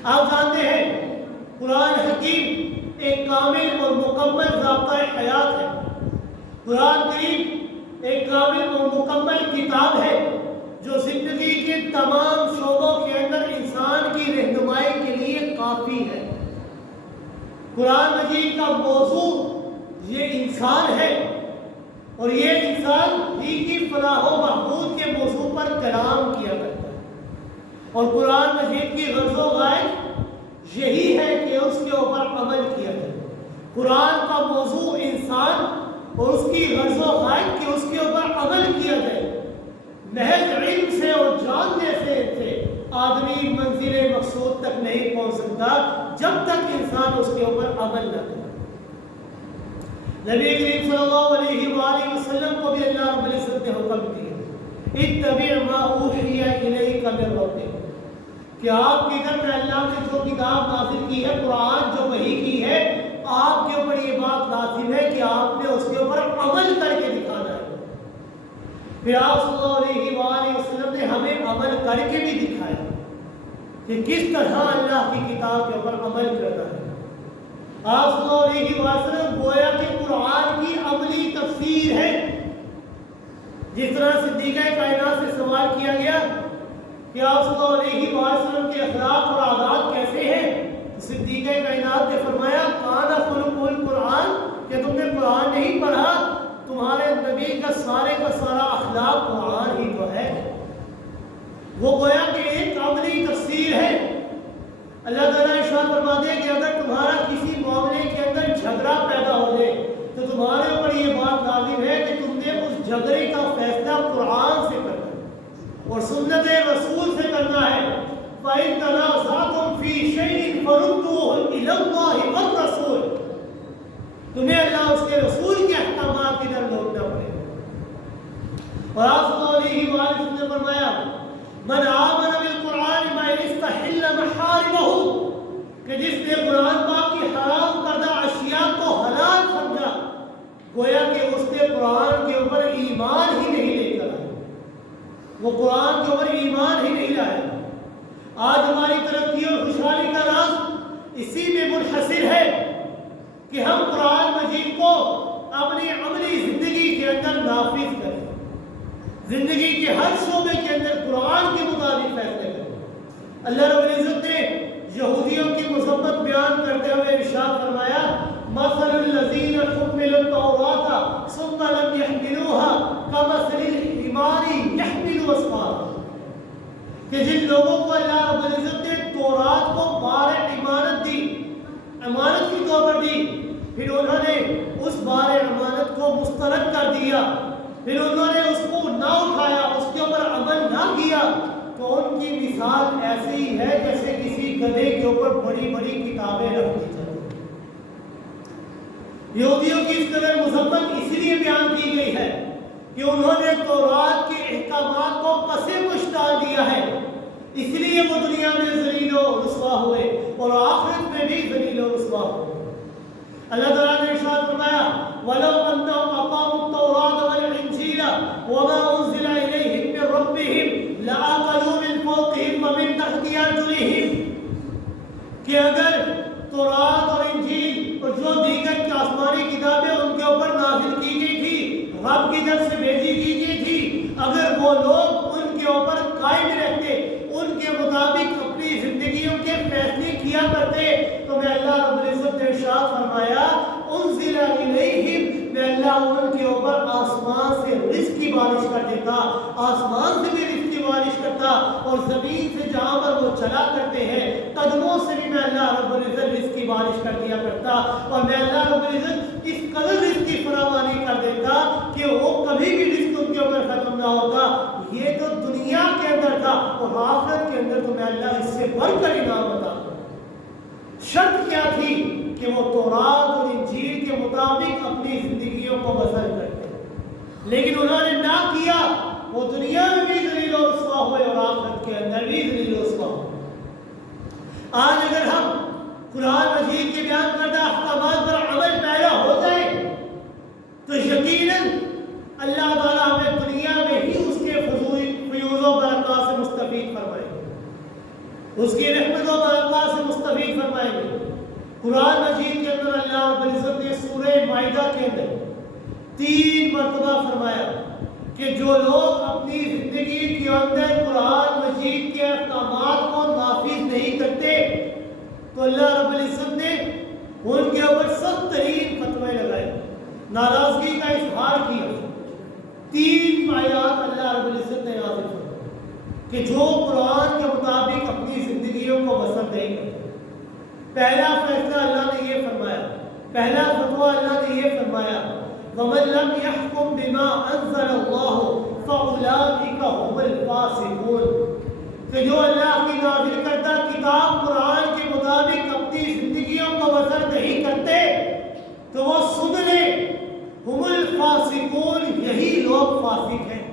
آپ جانتے ہیں قرآن حکیم ایک کامل اور مکمل ضابطۂ حیات ہے۔ قرآن کریم ایک کامل اور مکمل کتاب ہے جو زندگی کے تمام شعبوں کے اندر انسان کی رہنمائی کے لیے کافی ہے۔ قرآن مجید کا موضوع یہ انسان ہے، اور یہ انسان ہی کی فلاح و بہبود کے موضوع پر کلام کیا کرتا ہے، اور قرآن مجید کی غرض و غائب یہی ہے کہ اس کے اوپر عمل کیا جائے۔ قرآن کا موضوع انسان اور اس کی غرض و غائب کہ اس کے اوپر عمل کیا جائے۔ محض علم سے اور جاننے سے آدمی منزل مقصود تک نہیں پہنچ سکتا جب تک انسان اس کے اوپر عمل نہ کرے۔ نبی کریم صلی اللہ علیہ وآلہ وسلم کو بھی اللہ رب العزت نے حکم دیا، اتبع ما اوحی الیک من ربک، کہ آپ کی طرف اللہ نے جو کتاب نازل کی ہے، قرآن جو وحی کی ہے، آپ کے اوپر یہ بات لازم ہے کہ آپ نے اس کے اوپر عمل کر کے دکھانا ہے۔ پھر آپ صلی اللہ علیہ وآلہ وسلم نے ہمیں عمل کر کے بھی دکھایا کہ کس طرح اللہ کی کتاب کے اوپر عمل کرنا ہے۔ آپ صلی اللہ علیہ وسلم گویا کہ قرآن کی عملی تفسیر ہے۔ جس طرح صدیقہ کائنات سے سوال کیا گیا کہ آپ صلی اللہ علیہ وسلم کے اخلاق اور عادات کیسے ہیں، صدیقہ کائنات نے فرمایا کان خلق القرآن، کہ تم نے قرآن نہیں پڑھا، تمہارے نبی کا سارا اخلاق قرآن ہی تو ہے۔ وہ گویا کہ ایک عملی تفسیر ہے۔ اللہ تعالیٰ ارشاد فرماتے ہیں کہ اگر تمہارا کسی معاملے کے اندر جھگڑا پیدا ہو جائے تو تمہارے اوپر یہ بات لازم ہے کہ تم نے اس جھگڑے کا فیصلہ قرآن سے کرنا ہے اور سنت رسول سے کرنا ہے۔ فَإِن تَنَازَعْتُمْ فِي شَيْءٍ فَرُدُّوهُ إِلَى اللَّهِ وَالرَّسُولِ، تمہیں اللہ اس کے رسول کے احکامات کی طرف لوٹنا پڑے گا۔ اور آپ صلی اللہ علیہ وسلم نے فرمایا من آمن بالقرآن ما استحل محارمہ، کہ جس نے قرآن پاک کی حرام کردہ اشیاء کو حلال سمجھا، گویا کہ اس نے قرآن کے اوپر ایمان ہی نہیں لے کر آیا، وہ قرآن کے اوپر ایمان ہی نہیں لایا۔ آج ہماری ترقی اور خوشحالی کا راز اسی میں منحصر ہے کہ ہم قرآن مجید کو اپنی عملی زندگی کے اندر نافذ کریں، زندگی کے ہر شعبے کے اندر قرآن کے مطابق فیصلے کریں۔ اللہ رب العزت نے یہودیوں کی مذمت بیان کرتے ہوئے ارشاد فرمایا مثل الذین حملوا التوراۃ ثم لم يحملوها كمثل الحمار يحمل اسفارا، کہ جن لوگوں کو اللہ رب العزت نے تورات کو بار امانت دی، امانت کی طور پر دی، پھر انہوں نے اس بار امانت کو مسترد کر دیا، پھر انہوں نے اس کو نہ اٹھایا، اس کے اوپر عمل نہ کیا، تو ان کی مثال ایسے ہی ہے جیسے کسی گدھے کے اوپر بڑی بڑی کتابیں رکھ دی جاتی۔ یہودیوں کی اس قدر مذمت اس لیے بیان کی گئی ہے کہ انہوں نے تورات کے احکامات کو پسے پش ڈال دیا ہے، اس لیے وہ دنیا میں ذلیل و رسوا ہوئے اور آخرت میں بھی ذلیل و رسوا ہوئے۔ اللہ تعالیٰ نے ارشاد فرمایا وَلَوْ أَنَّهُمْ أَقَامُوا التَّوْرَاةَ وَالْإِنْجِيلَ وَمَا أُنزِلَ إِلَيْهِمْ مِنْ رَبِّهِمْ لَأَكَلُوا مِنْ فَوْقِهِمْ وَمِنْ تَحْتِ أَرْجُلِهِمْ، کہ اگر تورات اور انجیل اور جو دیگر آسمانی کتابیں ان کے اوپر نازل کی گئی تھی، رب کی طرف سے بھیجی کی گئی تھی، اگر وہ لوگ ان کے اوپر قائم رہتے، ان کے مطابق اپنی زندگیوں کے فیصلے کیا کرتے، تو میں اللہ رب العزت نے ارشاد فرمایا انزل الیہم ان کے اوپر آسمان سے رزق کی بارش کر دیتا، آسمان سے بھی رزق کی بارش کرتا، اور زمین سے جہاں پر وہ چلا کرتے ہیں قدموں سے بھی میں اللہ رب العزت رزق کی بارش کر دیا کرتا، اور میں اللہ رب العزت اس قدر رزق کی فراوانی کر دیتا کہ وہ کبھی بھی رزق ان کے اوپر ختم نہ ہوتا۔ یہ تو دنیا کے اندر تھا، اور آخرت کے اندر تو میں اللہ اس سے بڑھ کر انعام عطا کرتا۔ شرط کیا تھی کہ وہ تورات اور انجیل کے مطابق اپنی زندگیوں کو بسر کرتے، لیکن انہوں نے نہ کیا۔ وہ دنیا میں بھی ذلیل و رسوا ہوئے اور آخرت کے اندر بھی ذلیل و رسوا ہوئے۔ آج اگر ہم قرآن مجید کے بیان کردہ احکامات پر عمل پیرا ہو جائے تو یقیناً اللہ تعالیٰ ہمیں دنیا میں ہی اس کے فیوز و برکات سے مستفید فرمائے گے، اس کی رحمت و برکات سے مستفید فرمائیں گے۔ قرآن مجید کے اندر اللہ رب العزت نے سورہ مائدہ کے اندر 3 مرتبہ فرمایا کہ جو لوگ اپنی زندگی کے اندر قرآن مجید کے احکامات کو نافذ نہیں کرتے تو اللہ رب العزت نے ان کے اوپر سخت ترین فتوے لگائے، ناراضگی کا اظہار کیا۔ 3 آیات اللہ رب العزت نے نازل فرمائے کہ جو قرآن کے مطابق اپنی زندگیوں کو بسر نہیں کرتے۔ پہلا فیصلہ اللہ نے یہ فرمایا، پہلا فتویٰ اللہ نے یہ فرمایا وَمَن لَّمْ يَحْكُم بِمَا أَنزَلَ اللَّهُ فَأُولَٰئِكَ هُمُ الْفَاسِقُونَ، کہ جو اللہ کی نازل کردہ کتاب قرآن کے مطابق اپنی زندگیوں کو بسر نہیں کرتے تو وہ سن لیں ہم الفاسقون، یہی لوگ فاسق ہیں۔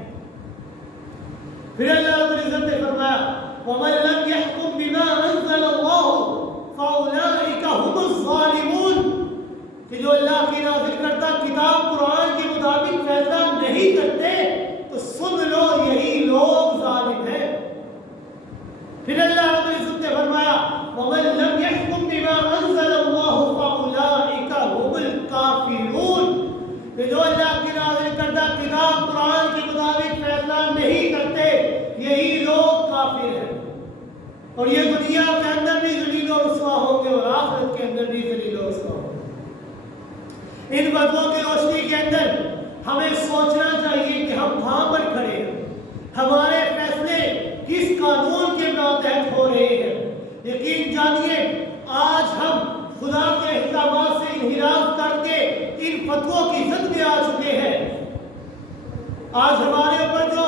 پھر اللہ رب العزت نے فرمایا وَمَن لَّمْ يَحْكُم بِمَا أَنزَلَ اللَّهُ فَأُولَٰئِكَ هُمُ الظَّالِمُونَ، کہ جو اللہ کی نازل کردہ کتاب قرآن کے مطابق فیصلہ نہیں کرتے تو سن لو یہی لوگ ظالم ہیں۔ پھر اللہ رب العزت نے فرمایا وَمَن لَّمْ يَحْكُم بِمَا أَنزَلَ اللَّهُ فَأُولَٰئِكَ هُمُ الْكَافِرُونَ، کہ جو اللہ کی نازل کردہ کتاب قرآن کے مطابق فیصلہ نہیں کرتے یہی لوگ کافر ہیں، اور یہ دنیا کے اندر بھی ذلیل و رسوا ہوں گے اور آخرت کے اندر بھی ذلیل و رسوا ہوں گے۔ ان باتوں کی روشنی کے اندر ہمیں سوچنا چاہیے کہ ہم کہاں پر کھڑے ہیں، ہمارے فیصلے کس قانون کے ماتحت ہو رہے ہیں۔ یقین جانیے آج ہم خدا کے احکامات سے انحراف کر کے ان فتووں کی زد میں آ چکے ہیں۔ آج ہمارے اوپر جو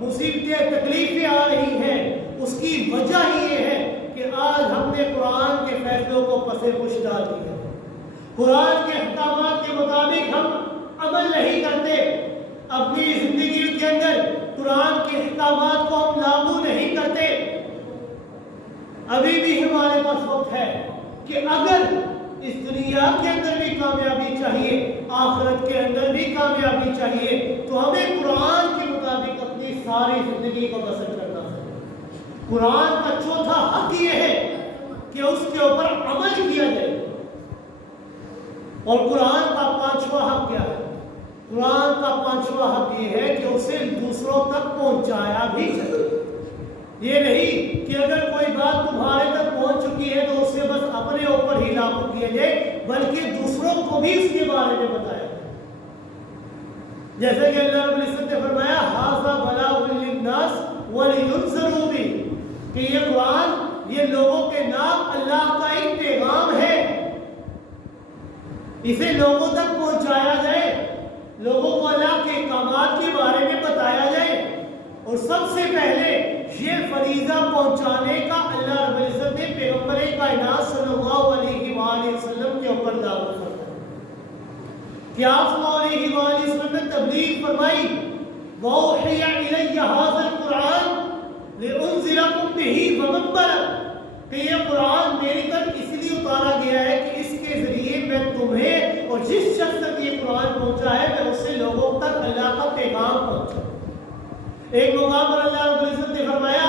مصیبتیں تکلیفیں آ رہی ہیں اس کی وجہ ہی یہ ہے کہ آج ہم نے قرآن کے فیصلوں کو پس پش ڈال دیا، قرآن کے احکامات کے مطابق ہم عمل نہیں کرتے، اپنی زندگی کے اندر قرآن کے احکامات کو ہم لاگو نہیں کرتے۔ ابھی بھی ہمارے پاس وقت ہے کہ اگر اس دنیا کے اندر بھی کامیابی چاہیے، آخرت کے اندر بھی کامیابی چاہیے تو ہمیں قرآن کے مطابق اپنی ساری زندگی کو بسر کرنا ہے۔ قرآن کا چوتھا حق یہ ہے کہ اس کے اوپر عمل کیا جائے، اور قرآن کا 5واں حق کیا ہے؟ قرآن کا 5واں حق یہ ہے کہ اسے دوسروں تک پہنچایا بھی جائے۔ یہ نہیں کہ اگر کوئی بات تمہارے تک پہنچ چکی ہے تو اسے بس اپنے اوپر ہی لاگو کیا جائے، بلکہ دوسروں کو بھی اس کے بارے میں بتایا جائے۔ جیسے کہ اللہ رب العزت نے فرمایا ھذا بلاغ للناس ولینذروا بہ، کہ یہ قرآن یہ لوگوں کے نام اللہ کا ایک پیغام ہے، اسے لوگوں تک پہنچایا جائے، لوگوں کو اللہ کے احکامات کے بارے میں بتایا جائے، اور سب سے پہلے یہ فریضہ پہنچانے کا اللہ رب العزت نے پیغمبر کائنات صلی اللہ علیہ وآلہ وسلم کے اوپر لاگو فرمایا کہ آپ صلی اللہ علیہ وآلہ وسلم نے تبلیغ فرمائی وَأُوحِيَ إِلَيَّ هَذَا الْقُرْآنُ لِأُنذِرَكُم بِهِ وَمَن بَلَغَ، کہ یہ قرآن میری تک اس لیے اتارا گیا ہے کہ اس کے ذریعے میں تمہیں اور جس شخص تک یہ قرآن پہنچا ہے میں اس سے لوگوں تک اللہ کا پیغام پہنچا۔ ایک مقام پر اللہ رب العزت نے فرمایا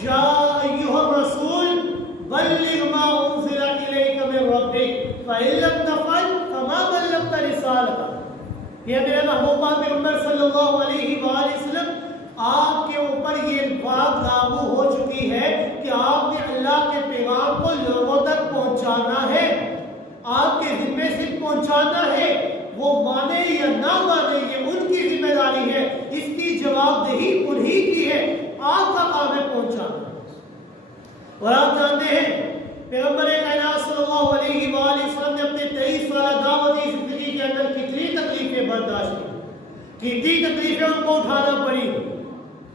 یا ایھا الرسول بلغ ما انزل الیک من ربک فإن لم تفعل فما بلغت رسالتہ، یہ میرے محبوب پیغمبر صلی اللہ علیہ وآلہ وسلم آپ کے اوپر یہ بات لاگو ہو چکی ہے کہ آپ نے اللہ کے پیغام کو لوگوں تک پہنچانا ہے، آپ کے ذمے سے پہنچانا ہے، وہ مانے یا نہ مانے یہ ان کی ذمہ داری ہے، اس کی جواب دہی انہی کی ہے، آپ کا کام ہے پہنچانا۔ اور آپ جانتے ہیں پیغمبر کائنات صلی اللہ علیہ وآلہ وسلم نے اپنے 23 سالہ دعوتی زندگی کے اندر کتنی تکلیفیں برداشت کی، کتنی تکلیفیں ان کو اٹھانا پڑی،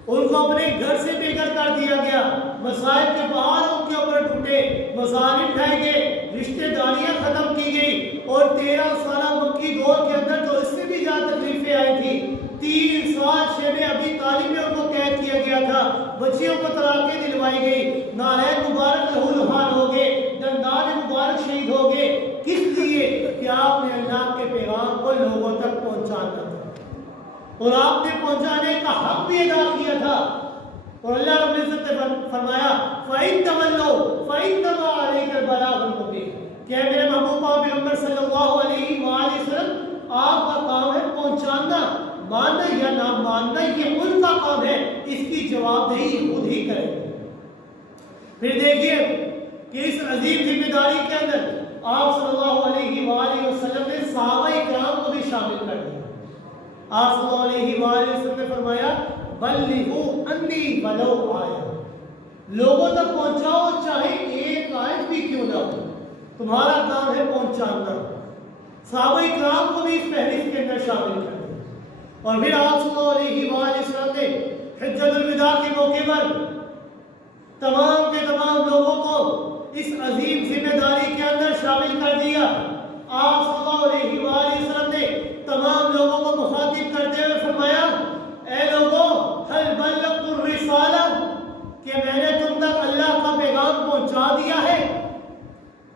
ان کو اپنے گھر سے بے گھر کر دیا گیا، مسائل کے پہاڑ ان کے اوپر ٹوٹے، مظالم ڈھائے گئے، رشتہ داریاں ختم کی گئی، اور 13 سالہ مکی دور کے اندر تو اس سے بھی زیادہ تکلیفیں آئی تھی۔ 3 سال شیب ابی طالب میں ان کو قید کیا گیا تھا، بچیوں کو طلاقیں دلوائی گئی، نالین مبارک لہو لہان ہو گئے، دندان مبارک شہید ہو گئے، کس لیے کہ آپ نے اللہ کے پیغام کو لوگوں تک پہنچانا تھا، اور آپ نے پہنچانے کا حق بھی ادا کیا تھا۔ اور اللہ رب العزت نے فرمایا فَإِن تَوَلَّوْا فَإِنَّمَا عَلَيْكَ الْبَلَاغُ الْمُبِينُ، کہ میرے محبوب پیغمبر صلی اللہ علیہ وآلہ وسلم آپ کا کام ہے پہنچانا، ماننا یا نہ ماننا یہ ان کا کام ہے، اس کی جواب دہی خود ہی کریں گے۔ پھر دیکھیے کہ اس عظیم ذمہ داری کے اندر آپ صلی اللہ علیہ وآلہ وسلم نے صحابہ اکرام کو بھی شامل کر دیا۔ آپ صلی اللہ علیہ وآلہ وسلم نے فرمایا بلغوا انی ولو آیا، لوگوں تک پہنچاؤ چاہے ایک آیت بھی کیوں نہ ہو، تمہارا کام ہے پہنچانا۔ صحابہ اکرام کو بھی اس فہرست کے اندر شامل کر دیا۔ اور پھر آپ صلی اللہ علیہ وآلہ وسلم نے حجۃ الوداع کے موقع پر تمام کے تمام لوگوں کو اس عظیم ذمہ داری کے اندر شامل کر دیا۔ آپ صلی اللہ علیہ وآلہ وسلم نے تمام لوگوں کو مخاطب کرتے ہوئے فرمایا اے لوگوں هل بلغت الرسالہ، کہ میں نے تم تک اللہ کا پیغام پہنچا دیا ہے،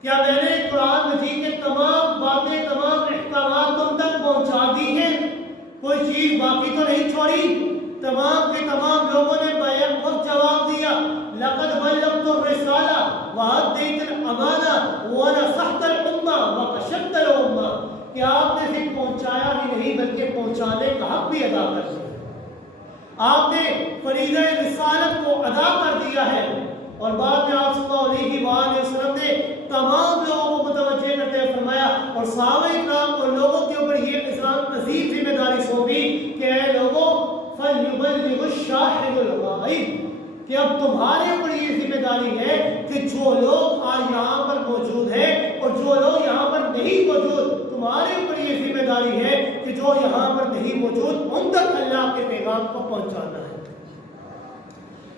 کیا میں نے قرآن مجید کے تمام باتیں تمام احکامات تم تک پہنچا دی ہیں، کوئی چیز باقی تو نہیں چھوڑی؟ تمام کے تمام لوگوں نے بیک وقت جواب دیا لقد بلغت الرسالہ وأديت الامانہ ونصحت الامہ وکشفت الامہ، کہ آپ نے صرف پہنچایا ہی نہیں بلکہ پہنچانے کا حق بھی ادا کر دیا، آپ نے فریضہ رسالت کو ادا کر دیا ہے۔ اور بعد میں آپ صلی اللہ علیہ وآلہ وسلم نے تمام لوگوں کو متوجہ کرتے ہوئے فرمایا اور صحابہ اکرام اور لوگوں کے اوپر یہ عظیم ذمہ داری سونپی کہ اے لوگوں فَلْيُبَلِّغُ الشَّاهِدُ الْغَائِبَ، کہ اب تمہارے اوپر یہ ذمہ داری ہے کہ جو لوگ آج یہاں پر موجود ہیں اور جو لوگ یہاں پر نہیں موجود، تمہارے اوپر یہ ذمہ داری ہے کہ جو یہاں پر نہیں موجود ان تک اللہ کے پیغام کو پہنچانا ہے۔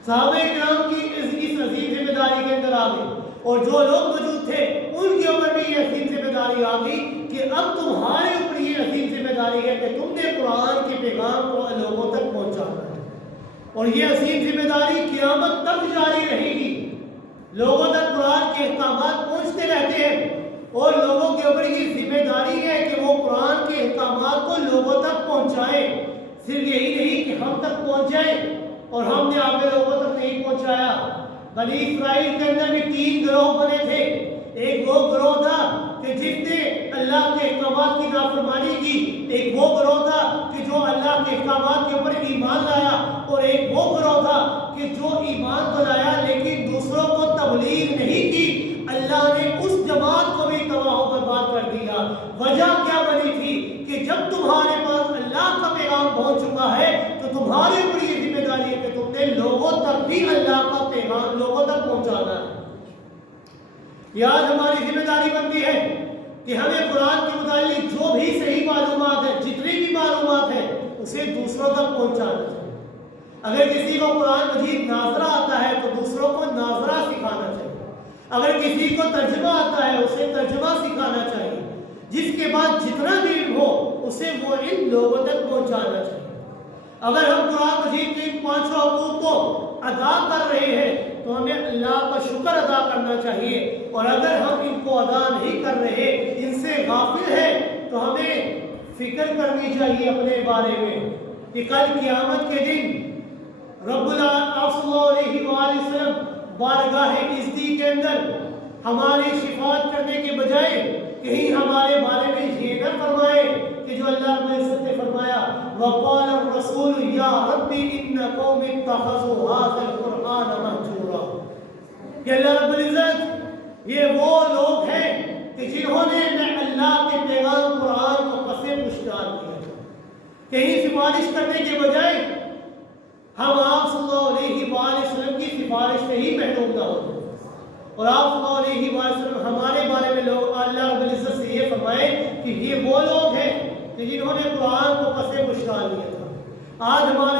صحابہ اکرام کی اس عظیم ذمہ داری کے اندر آ گئی، اور جو لوگ موجود تھے ان کے اوپر بھی یہ عظیم ذمہ داری آ گئی کہ اب تمہارے اوپر یہ عظیم ذمہ داری ہے کہ تم نے قرآن کے پیغام کو لوگوں تک پہنچانا ہے، اور یہ عظیم ذمہ داری قیامت تک جاری رہے گی۔ لوگوں تک قرآن کے احکامات پہنچتے رہتے ہیں، اور لوگوں کے اوپر یہ ذمہ داری ہے کہ وہ قرآن کے احکامات کو لوگوں تک پہنچائیں۔ صرف یہی نہیں کہ ہم تک پہنچ جائیں اور ہم نے آگے لوگوں تک نہیں پہنچایا۔ بنی اسرائیل کے اندر بھی 3 گروہ بنے تھے۔ ایک وہ گروہ تھا کہ جس نے اللہ کے احکامات کی نافرمانی کی، ایک وہ گروہ تھا کہ جو اللہ کے احکامات کے اوپر ایمان لایا، اور ایک وہ گروہ تھا کہ جو ایمان تو لایا لیکن دوسروں کو تبلیغ نہیں کی۔ اللہ نے اس جماعت کو بھی تباہ و برباد کر دیا۔ وجہ کیا بنی تھی کہ جب تمہارے پاس اللہ کا پیغام پہنچ چکا ہے تو تمہارے اوپر یہ ذمہ داری ہے کہ تم نے لوگوں تک بھی اللہ کا پیغام لوگوں تک پہنچانا ہے۔ یہ آج ہماری ذمہ داری بنتی ہے کہ ہمیں قرآن کے متعلق جو بھی صحیح معلومات ہے، جتنی بھی معلومات ہے، اسے دوسروں تک پہنچانا چاہیے۔ اگر کسی کو قرآن مجید ناظرہ آتا ہے تو دوسروں کو ناظرہ سکھانا چاہیے، اگر کسی کو ترجمہ آتا ہے اسے ترجمہ سکھانا چاہیے، جس کے بعد جتنا بھی علم ہو اسے وہ علم لوگوں تک پہنچانا چاہیے۔ اگر ہم قرآن مجید کے ان 5 حقوق کو ادا کر رہے ہیں تو ہمیں اللہ کا شکر ادا کرنا چاہیے، اور اگر ہم ان کو ادا نہیں کر رہے، ان سے غافل ہیں، تو ہمیں فکر کرنی چاہیے اپنے بارے میں کہ کل قیامت کے دن رب العالمین صلی اللہ علیہ وآلہ وسلم بارگاہ عزتی کے اندر ہماری شفاعت کرنے کے بجائے کہیں ہمارے بارے میں یہ نہ فرمائے کہ جو اللہ رب العزت نے فرمایا وقال الرسول یا ربی ان قوم اتخذوا هذا القرآن مہجورا، کہ اللہ رب العزت یہ وہ لوگ ہیں کہ جنہوں نے اللہ کے پیغام قرآن کو پس پش ڈالا۔ کہیں سفارش کرنے کے بجائے ہم آپ صلی اللہ علیہ وآلہ وسلم کی سفارش سے ہی محروم نہ ہو جائیں، اور آپ صلی اللہ علیہ وآلہ وسلم ہمارے بارے میں لوگ اللہ رب العزت سے یہ فرمائے کہ یہ وہ لوگ ہیں کہ جنہوں نے قرآن کو پس پشت ڈال دیا تھا۔ آج ہمارے